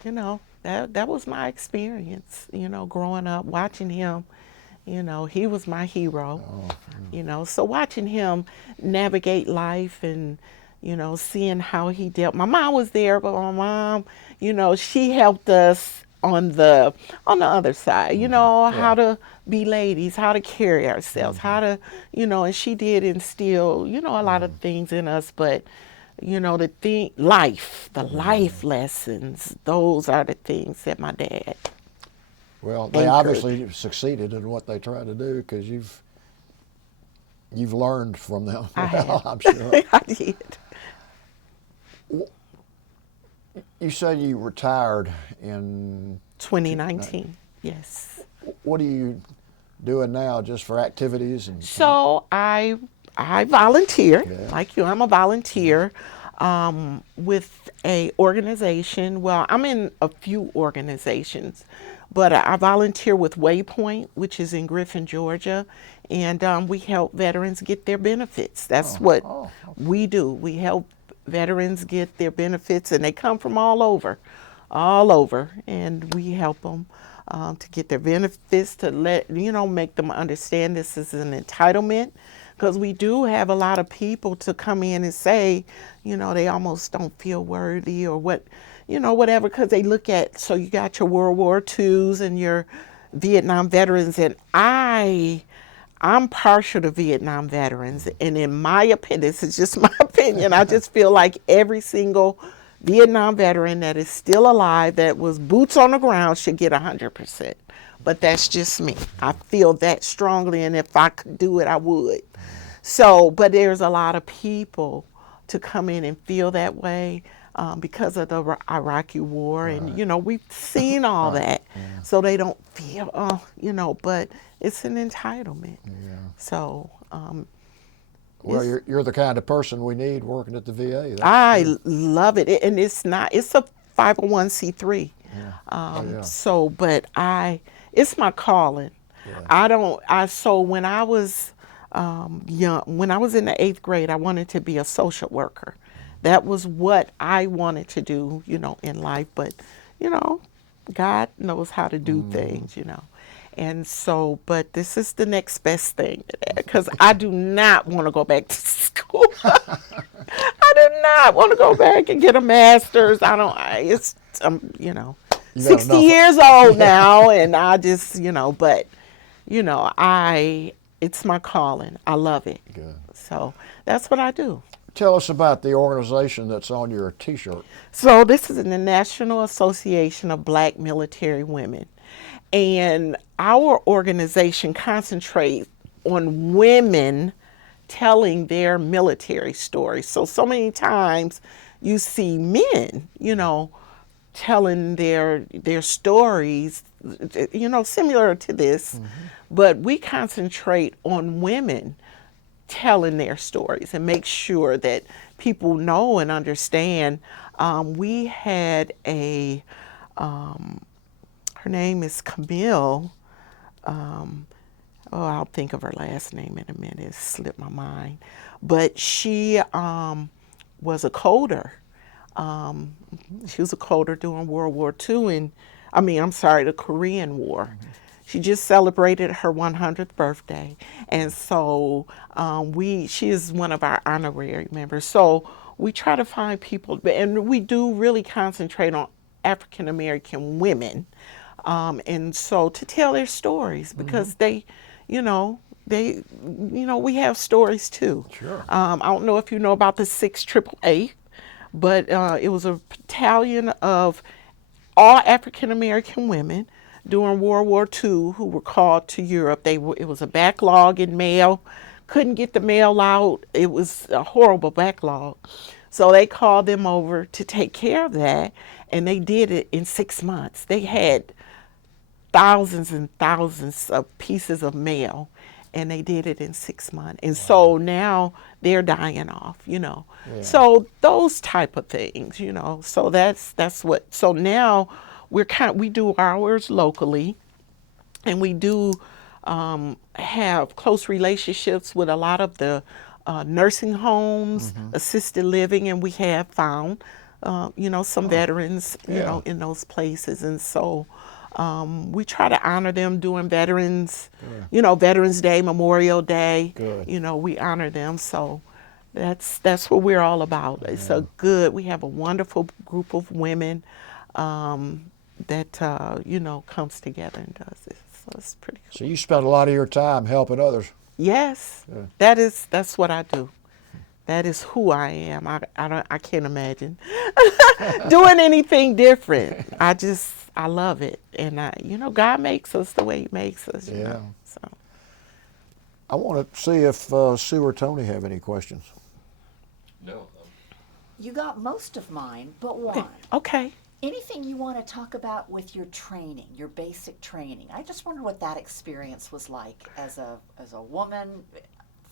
you know, that was my experience, you know, growing up, watching him, you know, he was my hero, you know, so watching him navigate life and, you know, seeing how he dealt. My mom was there, but my mom, you know, she helped us on the other side, you know, how to be ladies, how to carry ourselves, how to, you know, and she did instill, you know, a lot of things in us, but you know, the life lessons, those are the things that my dad Well, they anchored. obviously succeeded in what they tried to do because you've learned from them. I Well, have. I'm sure. I did. You said you retired in 2019, yes. What are you doing now, just for activities and? So I volunteer, Yeah. like you. I'm a volunteer with a organization. Well, I'm in a few organizations, but I volunteer with Waypoint, which is in Griffin, Georgia, and we help veterans get their benefits. That's what we do. We help veterans get their benefits, and they come from all over, and we help them to get their benefits, to let, you know, make them understand this is an entitlement. Because we do have a lot of people to come in and say, you know, they almost don't feel worthy or what, you know, whatever, because they look at, so you got your World War IIs and your Vietnam veterans, and I'm partial to Vietnam veterans, and in my opinion, this is just my opinion, I just feel like every single Vietnam veteran that is still alive, that was boots on the ground, should get 100%. But that's just me. I feel that strongly, and if I could do it, I would. So, but there's a lot of people to come in and feel that way because of the Iraqi war, and you know, we've seen all that. So they don't feel, you know, but it's an entitlement. So Well, you're the kind of person we need working at the VA. That's I good. love it, and it's a 501c3. So, but it's my calling. So when I was young, when I was in the 8th grade, I wanted to be a social worker. That was what I wanted to do, you know, in life. But, you know, God knows how to do things, you know. And so, but this is the next best thing, because I do not want to go back to school. I do not want to go back and get a master's. You know, You got 60 enough. years old now, and I just, you know, but, you know, it's my calling. I love it. Good. So that's what I do. Tell us about the organization that's on your T-shirt. So this is the National Association of Black Military Women. And our organization concentrates on women telling their military stories. So many times you see men, you know, telling their stories, you know, similar to this, but we concentrate on women telling their stories and make sure that people know and understand. We had her name is Camille. Oh, I'll think of her last name in a minute. It slipped my mind. But she was a coder. She was a coder during World War II, and the Korean War. She just celebrated her 100th birthday, and so she is one of our honorary members. So we try to find people, and we do really concentrate on African American women, and so to tell their stories because we have stories too. Sure. I don't know if you know about the 688, but it was a battalion of all African American women during World War II who were called to Europe. It was a backlog in mail, couldn't get the mail out. It was a horrible backlog. So they called them over to take care of that, and they did it in 6 months. They had thousands and thousands of pieces of mail, and they did it in 6 months. And so now they're dying off, Yeah. So those type of things, So that's what. So now we do ours locally, and we do have close relationships with a lot of the nursing homes, assisted living, and we have found, some veterans, in those places, and so. We try to honor them during Veterans Day, Memorial Day. Good. We honor them. So that's what we're all about. It's we have a wonderful group of women that, comes together and does this. So it's pretty cool. So you spend a lot of your time helping others. Yes, Yeah. That's what I do. That is who I am. I can't imagine doing anything different. I love it, and God makes us the way He makes us. Yeah. So I want to see if Sue or Tony have any questions. No. You got most of mine, but one. okay. Anything you want to talk about with your training, your basic training? I just wonder what that experience was like as a woman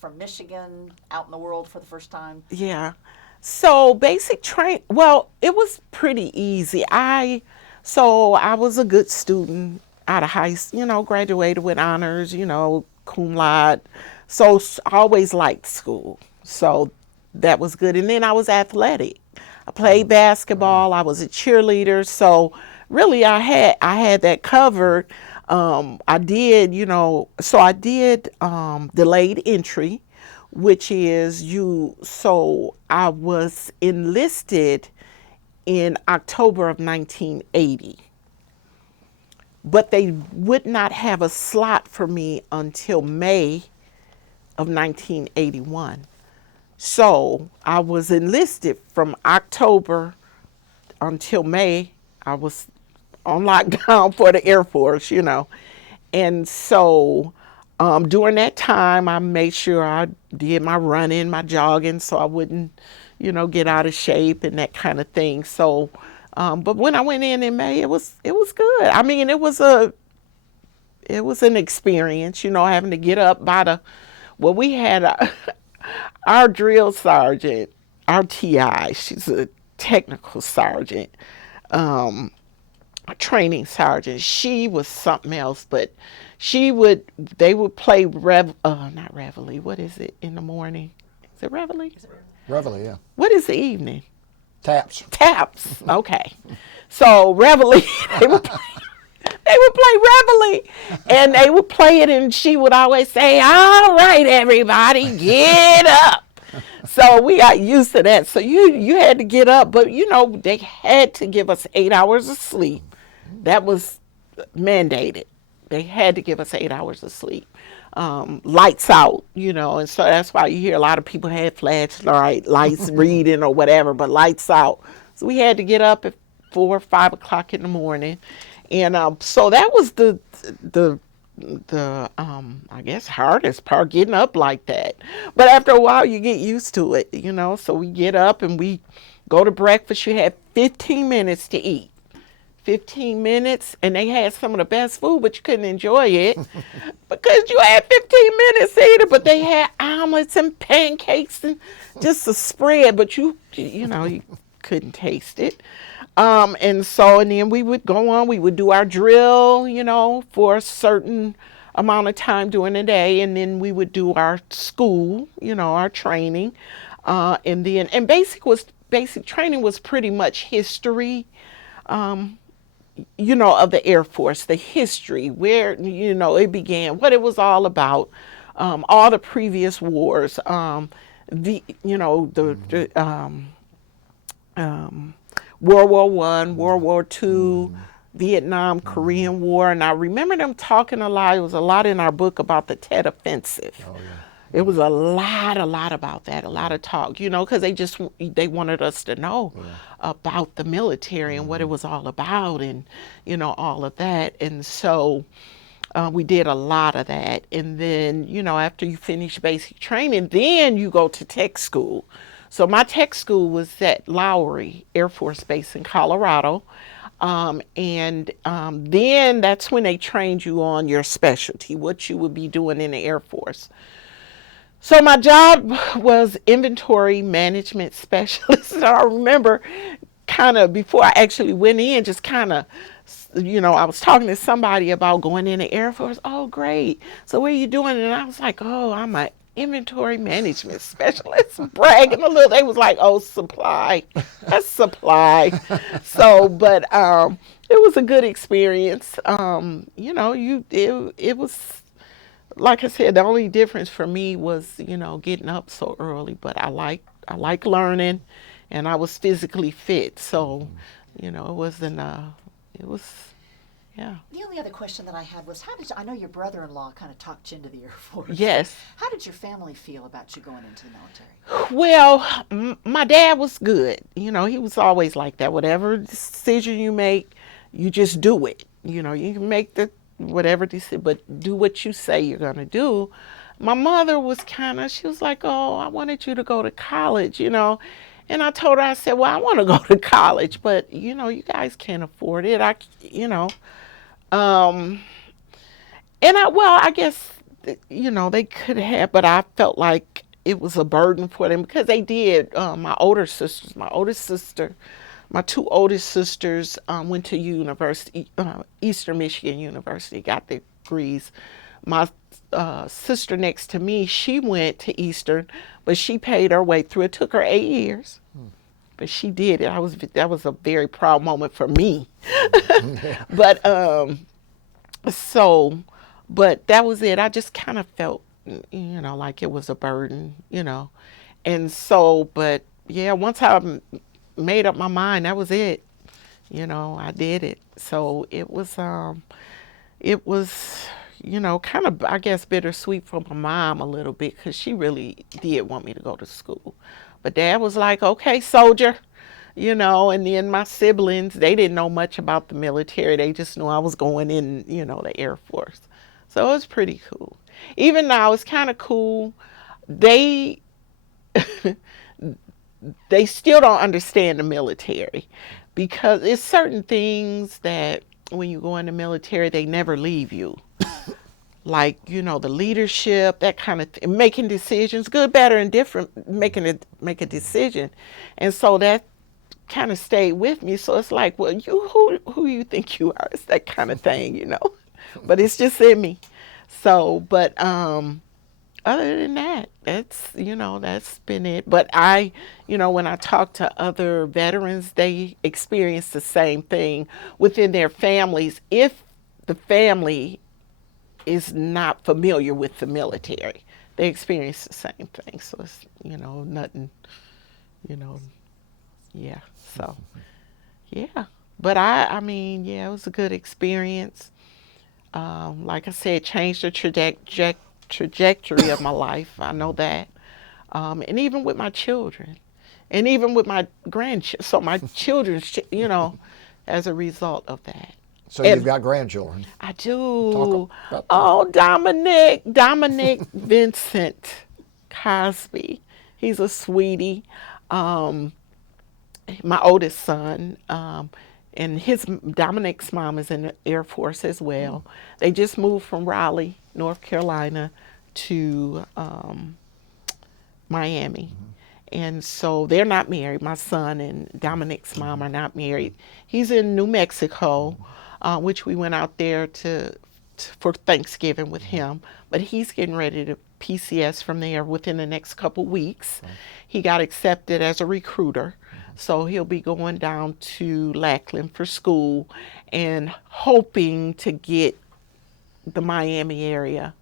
from Michigan out in the world for the first time. Yeah. So basic well, it was pretty easy. So I was a good student out of high school, graduated with honors, cum laude. So I always liked school. So that was good. And then I was athletic. I played basketball. I was a cheerleader. So really I had that covered. I did delayed entry, which is so I was enlisted in October of 1980. But they would not have a slot for me until May of 1981. So I was enlisted from October until May. I was on lockdown for the Air Force, And so during that time, I made sure I did my running, my jogging, so I wouldn't, get out of shape and that kind of thing. So, but when I went in May, it was good. I mean, it was an experience, having to get up we had our drill sergeant, our TI, she's a technical sergeant, a training sergeant. She was something else, but they would play not Reveille. What is it in the morning? Is it Reveille? Reveille, yeah. What is the evening? Taps. Taps. Okay. So Reveille, they would play Reveille, and they would play it, and she would always say, "All right, everybody, get up." So we got used to that. So you had to get up, but they had to give us 8 hours of sleep. That was mandated. They had to give us 8 hours of sleep. Lights out, and so that's why you hear a lot of people had flashlight lights reading or whatever, but lights out. So we had to get up at 4 or 5 o'clock in the morning, and so that was the I guess hardest part, getting up like that. But after a while, you get used to it, So we get up and we go to breakfast. You have 15 minutes to eat. 15 minutes, and they had some of the best food, but you couldn't enjoy it because you had 15 minutes to eat it. But they had omelets and pancakes and just a spread, but you couldn't taste it. And then we would go on, we would do our drill, for a certain amount of time during the day, and then we would do our school, our training. And basic training was pretty much history, of the Air Force, the history, where, it began, what it was all about, all the previous wars, World War I, World War II, Vietnam, Korean War. And I remember them talking a lot. It was a lot in our book about the Tet Offensive. Oh, yeah. It was a lot about that, a lot of talk, because they wanted us to know about the military and what it was all about and, all of that. And so we did a lot of that. And then, after you finish basic training, then you go to tech school. So my tech school was at Lowry Air Force Base in Colorado. Then that's when they trained you on your specialty, what you would be doing in the Air Force. So my job was inventory management specialist. And I remember kind of before I actually went in, just kind of, I was talking to somebody about going in the Air Force. Oh, great. So what are you doing? And I was like, oh, I'm an inventory management specialist, bragging a little. They was like, oh, supply. That's supply. So, but it was a good experience. It was, like I said, the only difference for me was, getting up so early, but I like learning, and I was physically fit. So, it wasn't, yeah. The only other question that I had was, I know your brother-in-law kind of talked you into the Air Force. Yes. How did your family feel about you going into the military? Well, my dad was good. He was always like that. Whatever decision you make, you just do it. You can make whatever decision, but do what you say you're going to do. My mother was she was like, oh, I wanted you to go to college, And I told her, I said, well, I want to go to college, but, you guys can't afford it. I guess, they could have, but I felt like it was a burden for them because they did. My two oldest sisters went to university, Eastern Michigan University, got their degrees. My sister next to me, she went to Eastern, but she paid her way through. It took her 8 years, but she did it. That was a very proud moment for me. But but that was it. I just kind of felt, like it was a burden, and so, but yeah, once I made up my mind, that was it. I did it. So it was kind of, I guess, bittersweet for my mom a little bit because she really did want me to go to school. But Dad was like, okay, soldier, and then my siblings, they didn't know much about the military. They just knew I was going in, the Air Force. So it was pretty cool. Even now, it's kind of cool. They still don't understand the military because it's certain things that when you go in the military, they never leave you. Like, the leadership, that kind of thing, making decisions, good, better, and different, make a decision. And so that kind of stayed with me. So it's like, well, who you think you are? It's that kind of thing, But it's just in me. So, but other than that, that's been it. But when I talk to other veterans, they experience the same thing within their families. If the family is not familiar with the military, they experience the same thing. So it's, nothing, yeah. So, yeah. But I mean, yeah, it was a good experience. Like I said, changed the trajectory of my life. I know that. And even with my children and even with my grandchildren. So my children, as a result of that. So you've got grandchildren. I do. Talk about Oh, Dominic Vincent Cosby. He's a sweetie. My oldest son, and Dominic's mom is in the Air Force as well. They just moved from Raleigh, North Carolina, to Miami. And so they're not married. My son and Dominic's mom are not married. He's in New Mexico, which we went out there for Thanksgiving with him. But he's getting ready to PCS from there within the next couple weeks. He got accepted as a recruiter. So he'll be going down to Lackland for school and hoping to get the Miami area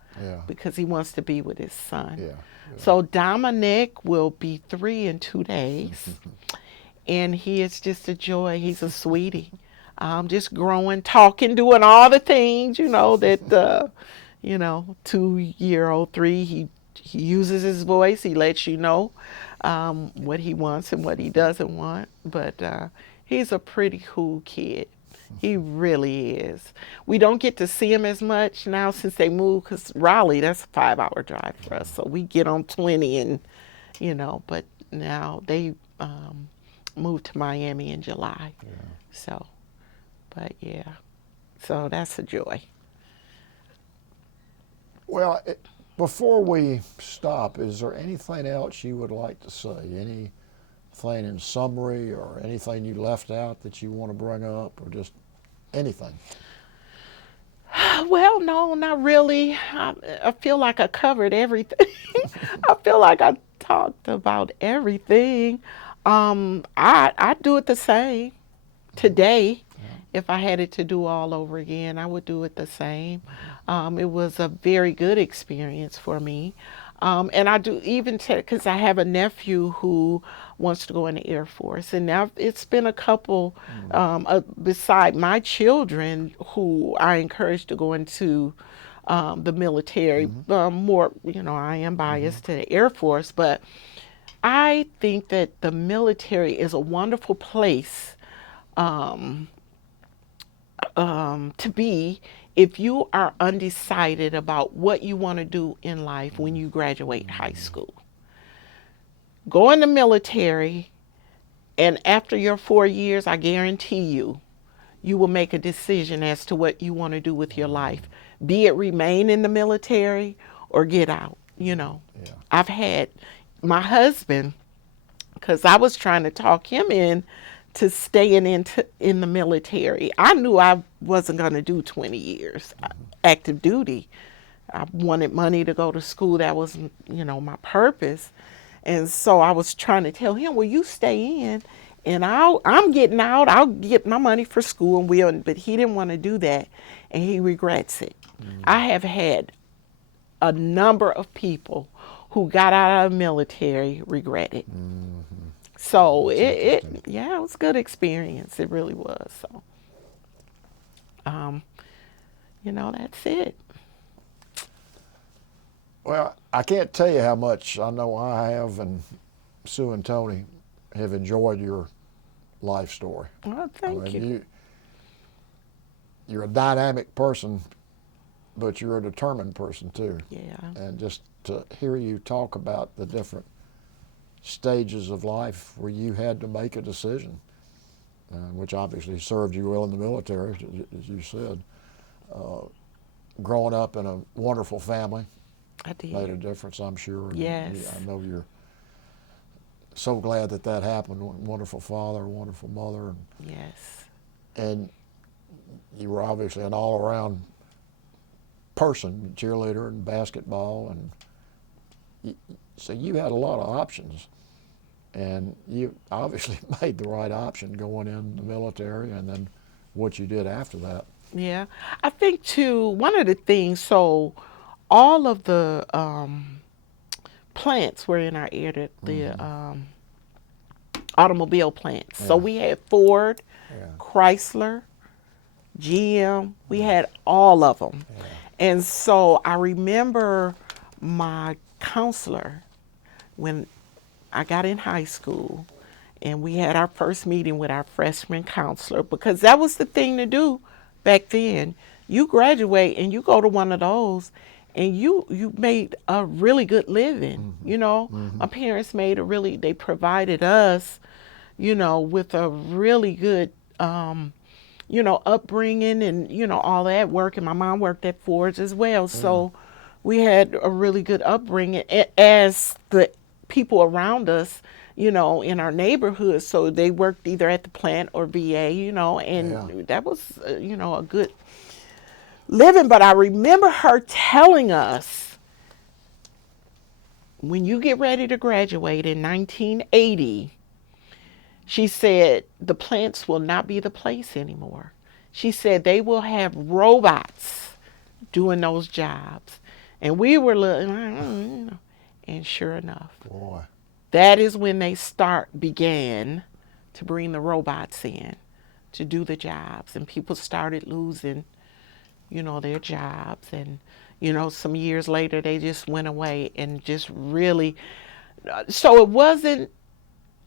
because he wants to be with his son. Yeah. So Dominic will be 3 in 2 days, and he is just a joy. He's a sweetie, just growing, talking, doing all the things, that, 2-year-old, 3, he uses his voice. He lets you know what he wants and what he doesn't want. But he's a pretty cool kid. He really is. We don't get to see him as much now since they moved, because Raleigh, that's a 5-hour drive for us. So we get on 20 and, but now they moved to Miami in July. Yeah. So, but yeah, so that's a joy. Well, before we stop, is there anything else you would like to say? Anything in summary or anything you left out that you want to bring up, or just anything? Well, no, not really. I feel like I covered everything. I feel like I talked about everything. I do it the same today. If I had it to do all over again, I would do it the same. It was a very good experience for me. And I do even because I have a nephew who wants to go in the Air Force. And now it's been a couple, beside my children, who I encouraged to go into the military. More, I am biased to the Air Force, but I think that the military is a wonderful place to be if you are undecided about what you want to do in life when you graduate high school. Go in the military, and after your 4 years, I guarantee you, you will make a decision as to what you want to do with your life. Be it remain in the military or get out, I've had my husband, because I was trying to talk him in to staying in the military. I knew I wasn't going to do 20 years active duty. I wanted money to go to school. That was, my purpose. And so I was trying to tell him, well, you stay in and I'm getting out. I'll get my money for school. But he didn't want to do that, and he regrets it. I have had a number of people who got out of the military regret it. So it was a good experience. It really was. So, that's it. Well, I can't tell you how much I know I have, and Sue and Tony have enjoyed your life story. Well, thank you. You're a dynamic person, but you're a determined person too. Yeah. And just to hear you talk about the different stages of life where you had to make a decision, which obviously served you well in the military, as you said. Growing up in a wonderful family I did. made a difference, I'm sure. And Yes. I know you're so glad that happened. Wonderful father, wonderful mother. Yes. And you were obviously an all-around person, cheerleader and basketball, and so you had a lot of options, and you obviously made the right option going in the military, and then what you did after that. Yeah. I think too, one of the things, so all of the plants were in our area, the automobile plants. So we had Ford, Chrysler, GM, we had all of them. And so I remember my counselor, when I got in high school, and we had our first meeting with our freshman counselor, because that was the thing to do back then. You graduate and you go to one of those, and you made a really good living. My parents they provided us, with a really good upbringing and, all that work. And my mom worked at Ford's as well. So we had a really good upbringing as the people around us, in our neighborhood. So they worked either at the plant or VA, and that was, a good living. But I remember her telling us, when you get ready to graduate in 1980, she said, the plants will not be the place anymore. She said they will have robots doing those jobs. And we were looking, and sure enough, Boy. that is when they began to bring the robots in to do the jobs. And people started losing, their jobs. And, some years later, they just went away and just really, so it wasn't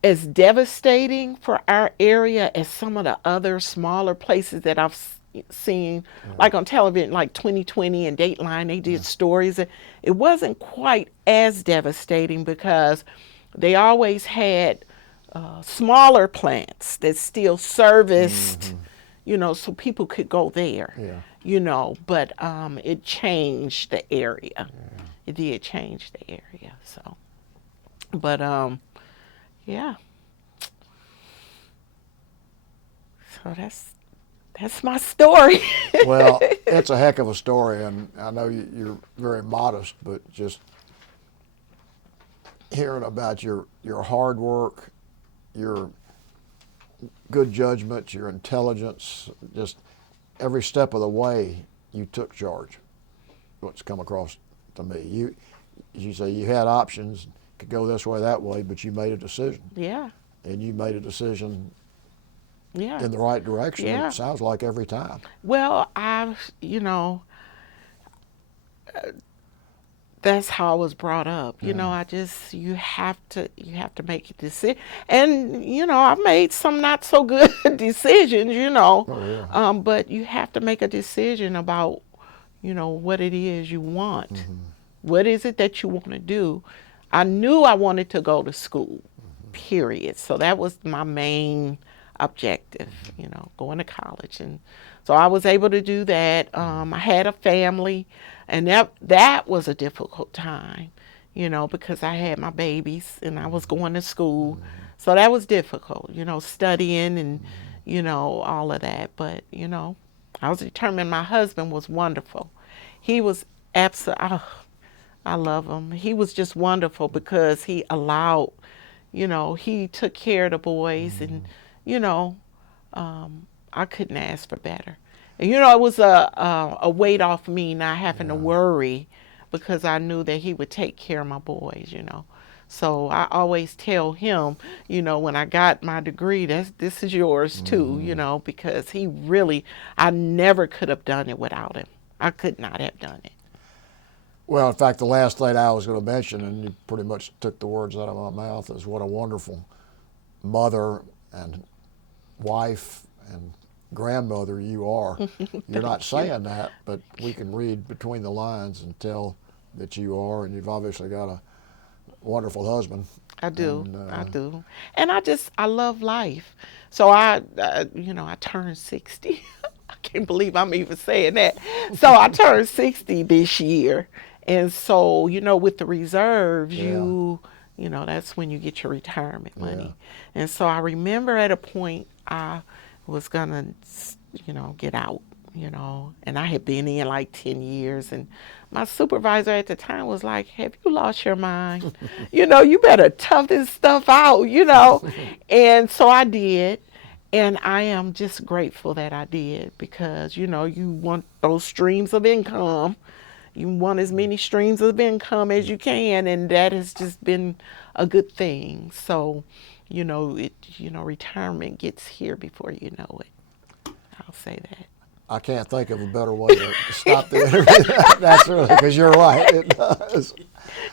as devastating for our area as some of the other smaller places that I've seen, like on television, like 2020 and Dateline, they did stories. It wasn't quite as devastating because they always had smaller plants that still serviced, so people could go there, but it changed the area. It did change the area, so. But, yeah. So that's my story. Well, it's a heck of a story, and I know you're very modest, but just hearing about your hard work, your good judgment, your intelligence, just every step of the way you took charge. What's come across to me, you say you had options, could go this way, that way, but you made a decision. Yeah. And you made a decision Yeah. in the right direction. Yeah. It sounds like every time. Well, that's how I was brought up. You have to make a decision. And, I've made some not so good decisions, but you have to make a decision about, what it is you want. What is it that you want to do? I knew I wanted to go to school, period. So that was my main objective, going to college. And so I was able to do that. I had a family, and that was a difficult time, because I had my babies and I was going to school. So that was difficult, studying and, all of that. But, I was determined. My husband was wonderful. He was absolutely, I love him. He was just wonderful because he allowed, he took care of the boys, and, I couldn't ask for better. And, it was a weight off me not having to worry, because I knew that he would take care of my boys, So I always tell him, when I got my degree, this is yours too, because he really, I never could have done it without him. I could not have done it. Well, in fact, the last thing I was going to mention, and you pretty much took the words out of my mouth, is what a wonderful mother and wife and grandmother you are. You're not saying that, but we can read between the lines and tell that you are, and you've obviously got a wonderful husband. I do. And, I do. And I love life. So I turned 60. I can't believe I'm even saying that. So I turned 60 this year. And so, with the reserves, that's when you get your retirement money. And so I remember at a point I was gonna, get out, and I had been in like 10 years, and my supervisor at the time was like, have you lost your mind? You better tough this stuff out, And so I did. And I am just grateful that I did, because, you want those streams of income. You want as many streams of income as you can, and that has just been a good thing. So, retirement gets here before you know it. I'll say that. I can't think of a better way to stop the interview. That's really, because you're right, it does.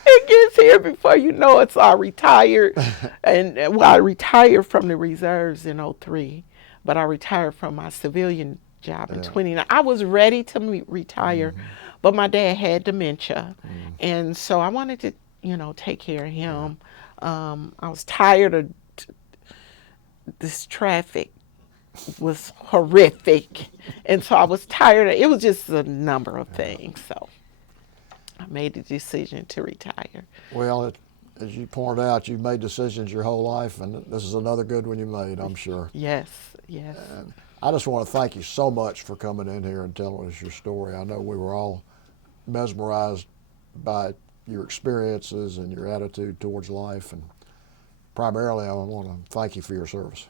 It gets here before you know it. So I retired, and I retired from the reserves in 2003, but I retired from my civilian job in 29. I was ready to retire, but my dad had dementia, and so I wanted to, take care of him. I was tired of this traffic was horrific. And so I was tired. It was just a number of things. So I made the decision to retire. Well, as you pointed out, you've made decisions your whole life, and this is another good one you made, I'm sure. Yes, yes. And I just want to thank you so much for coming in here and telling us your story. I know we were all mesmerized by your experiences and your attitude towards life, and primarily I want to thank you for your service.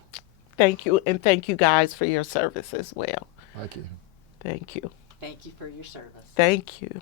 Thank you, and thank you guys for your service as well. Thank you. Thank you. Thank you for your service. Thank you.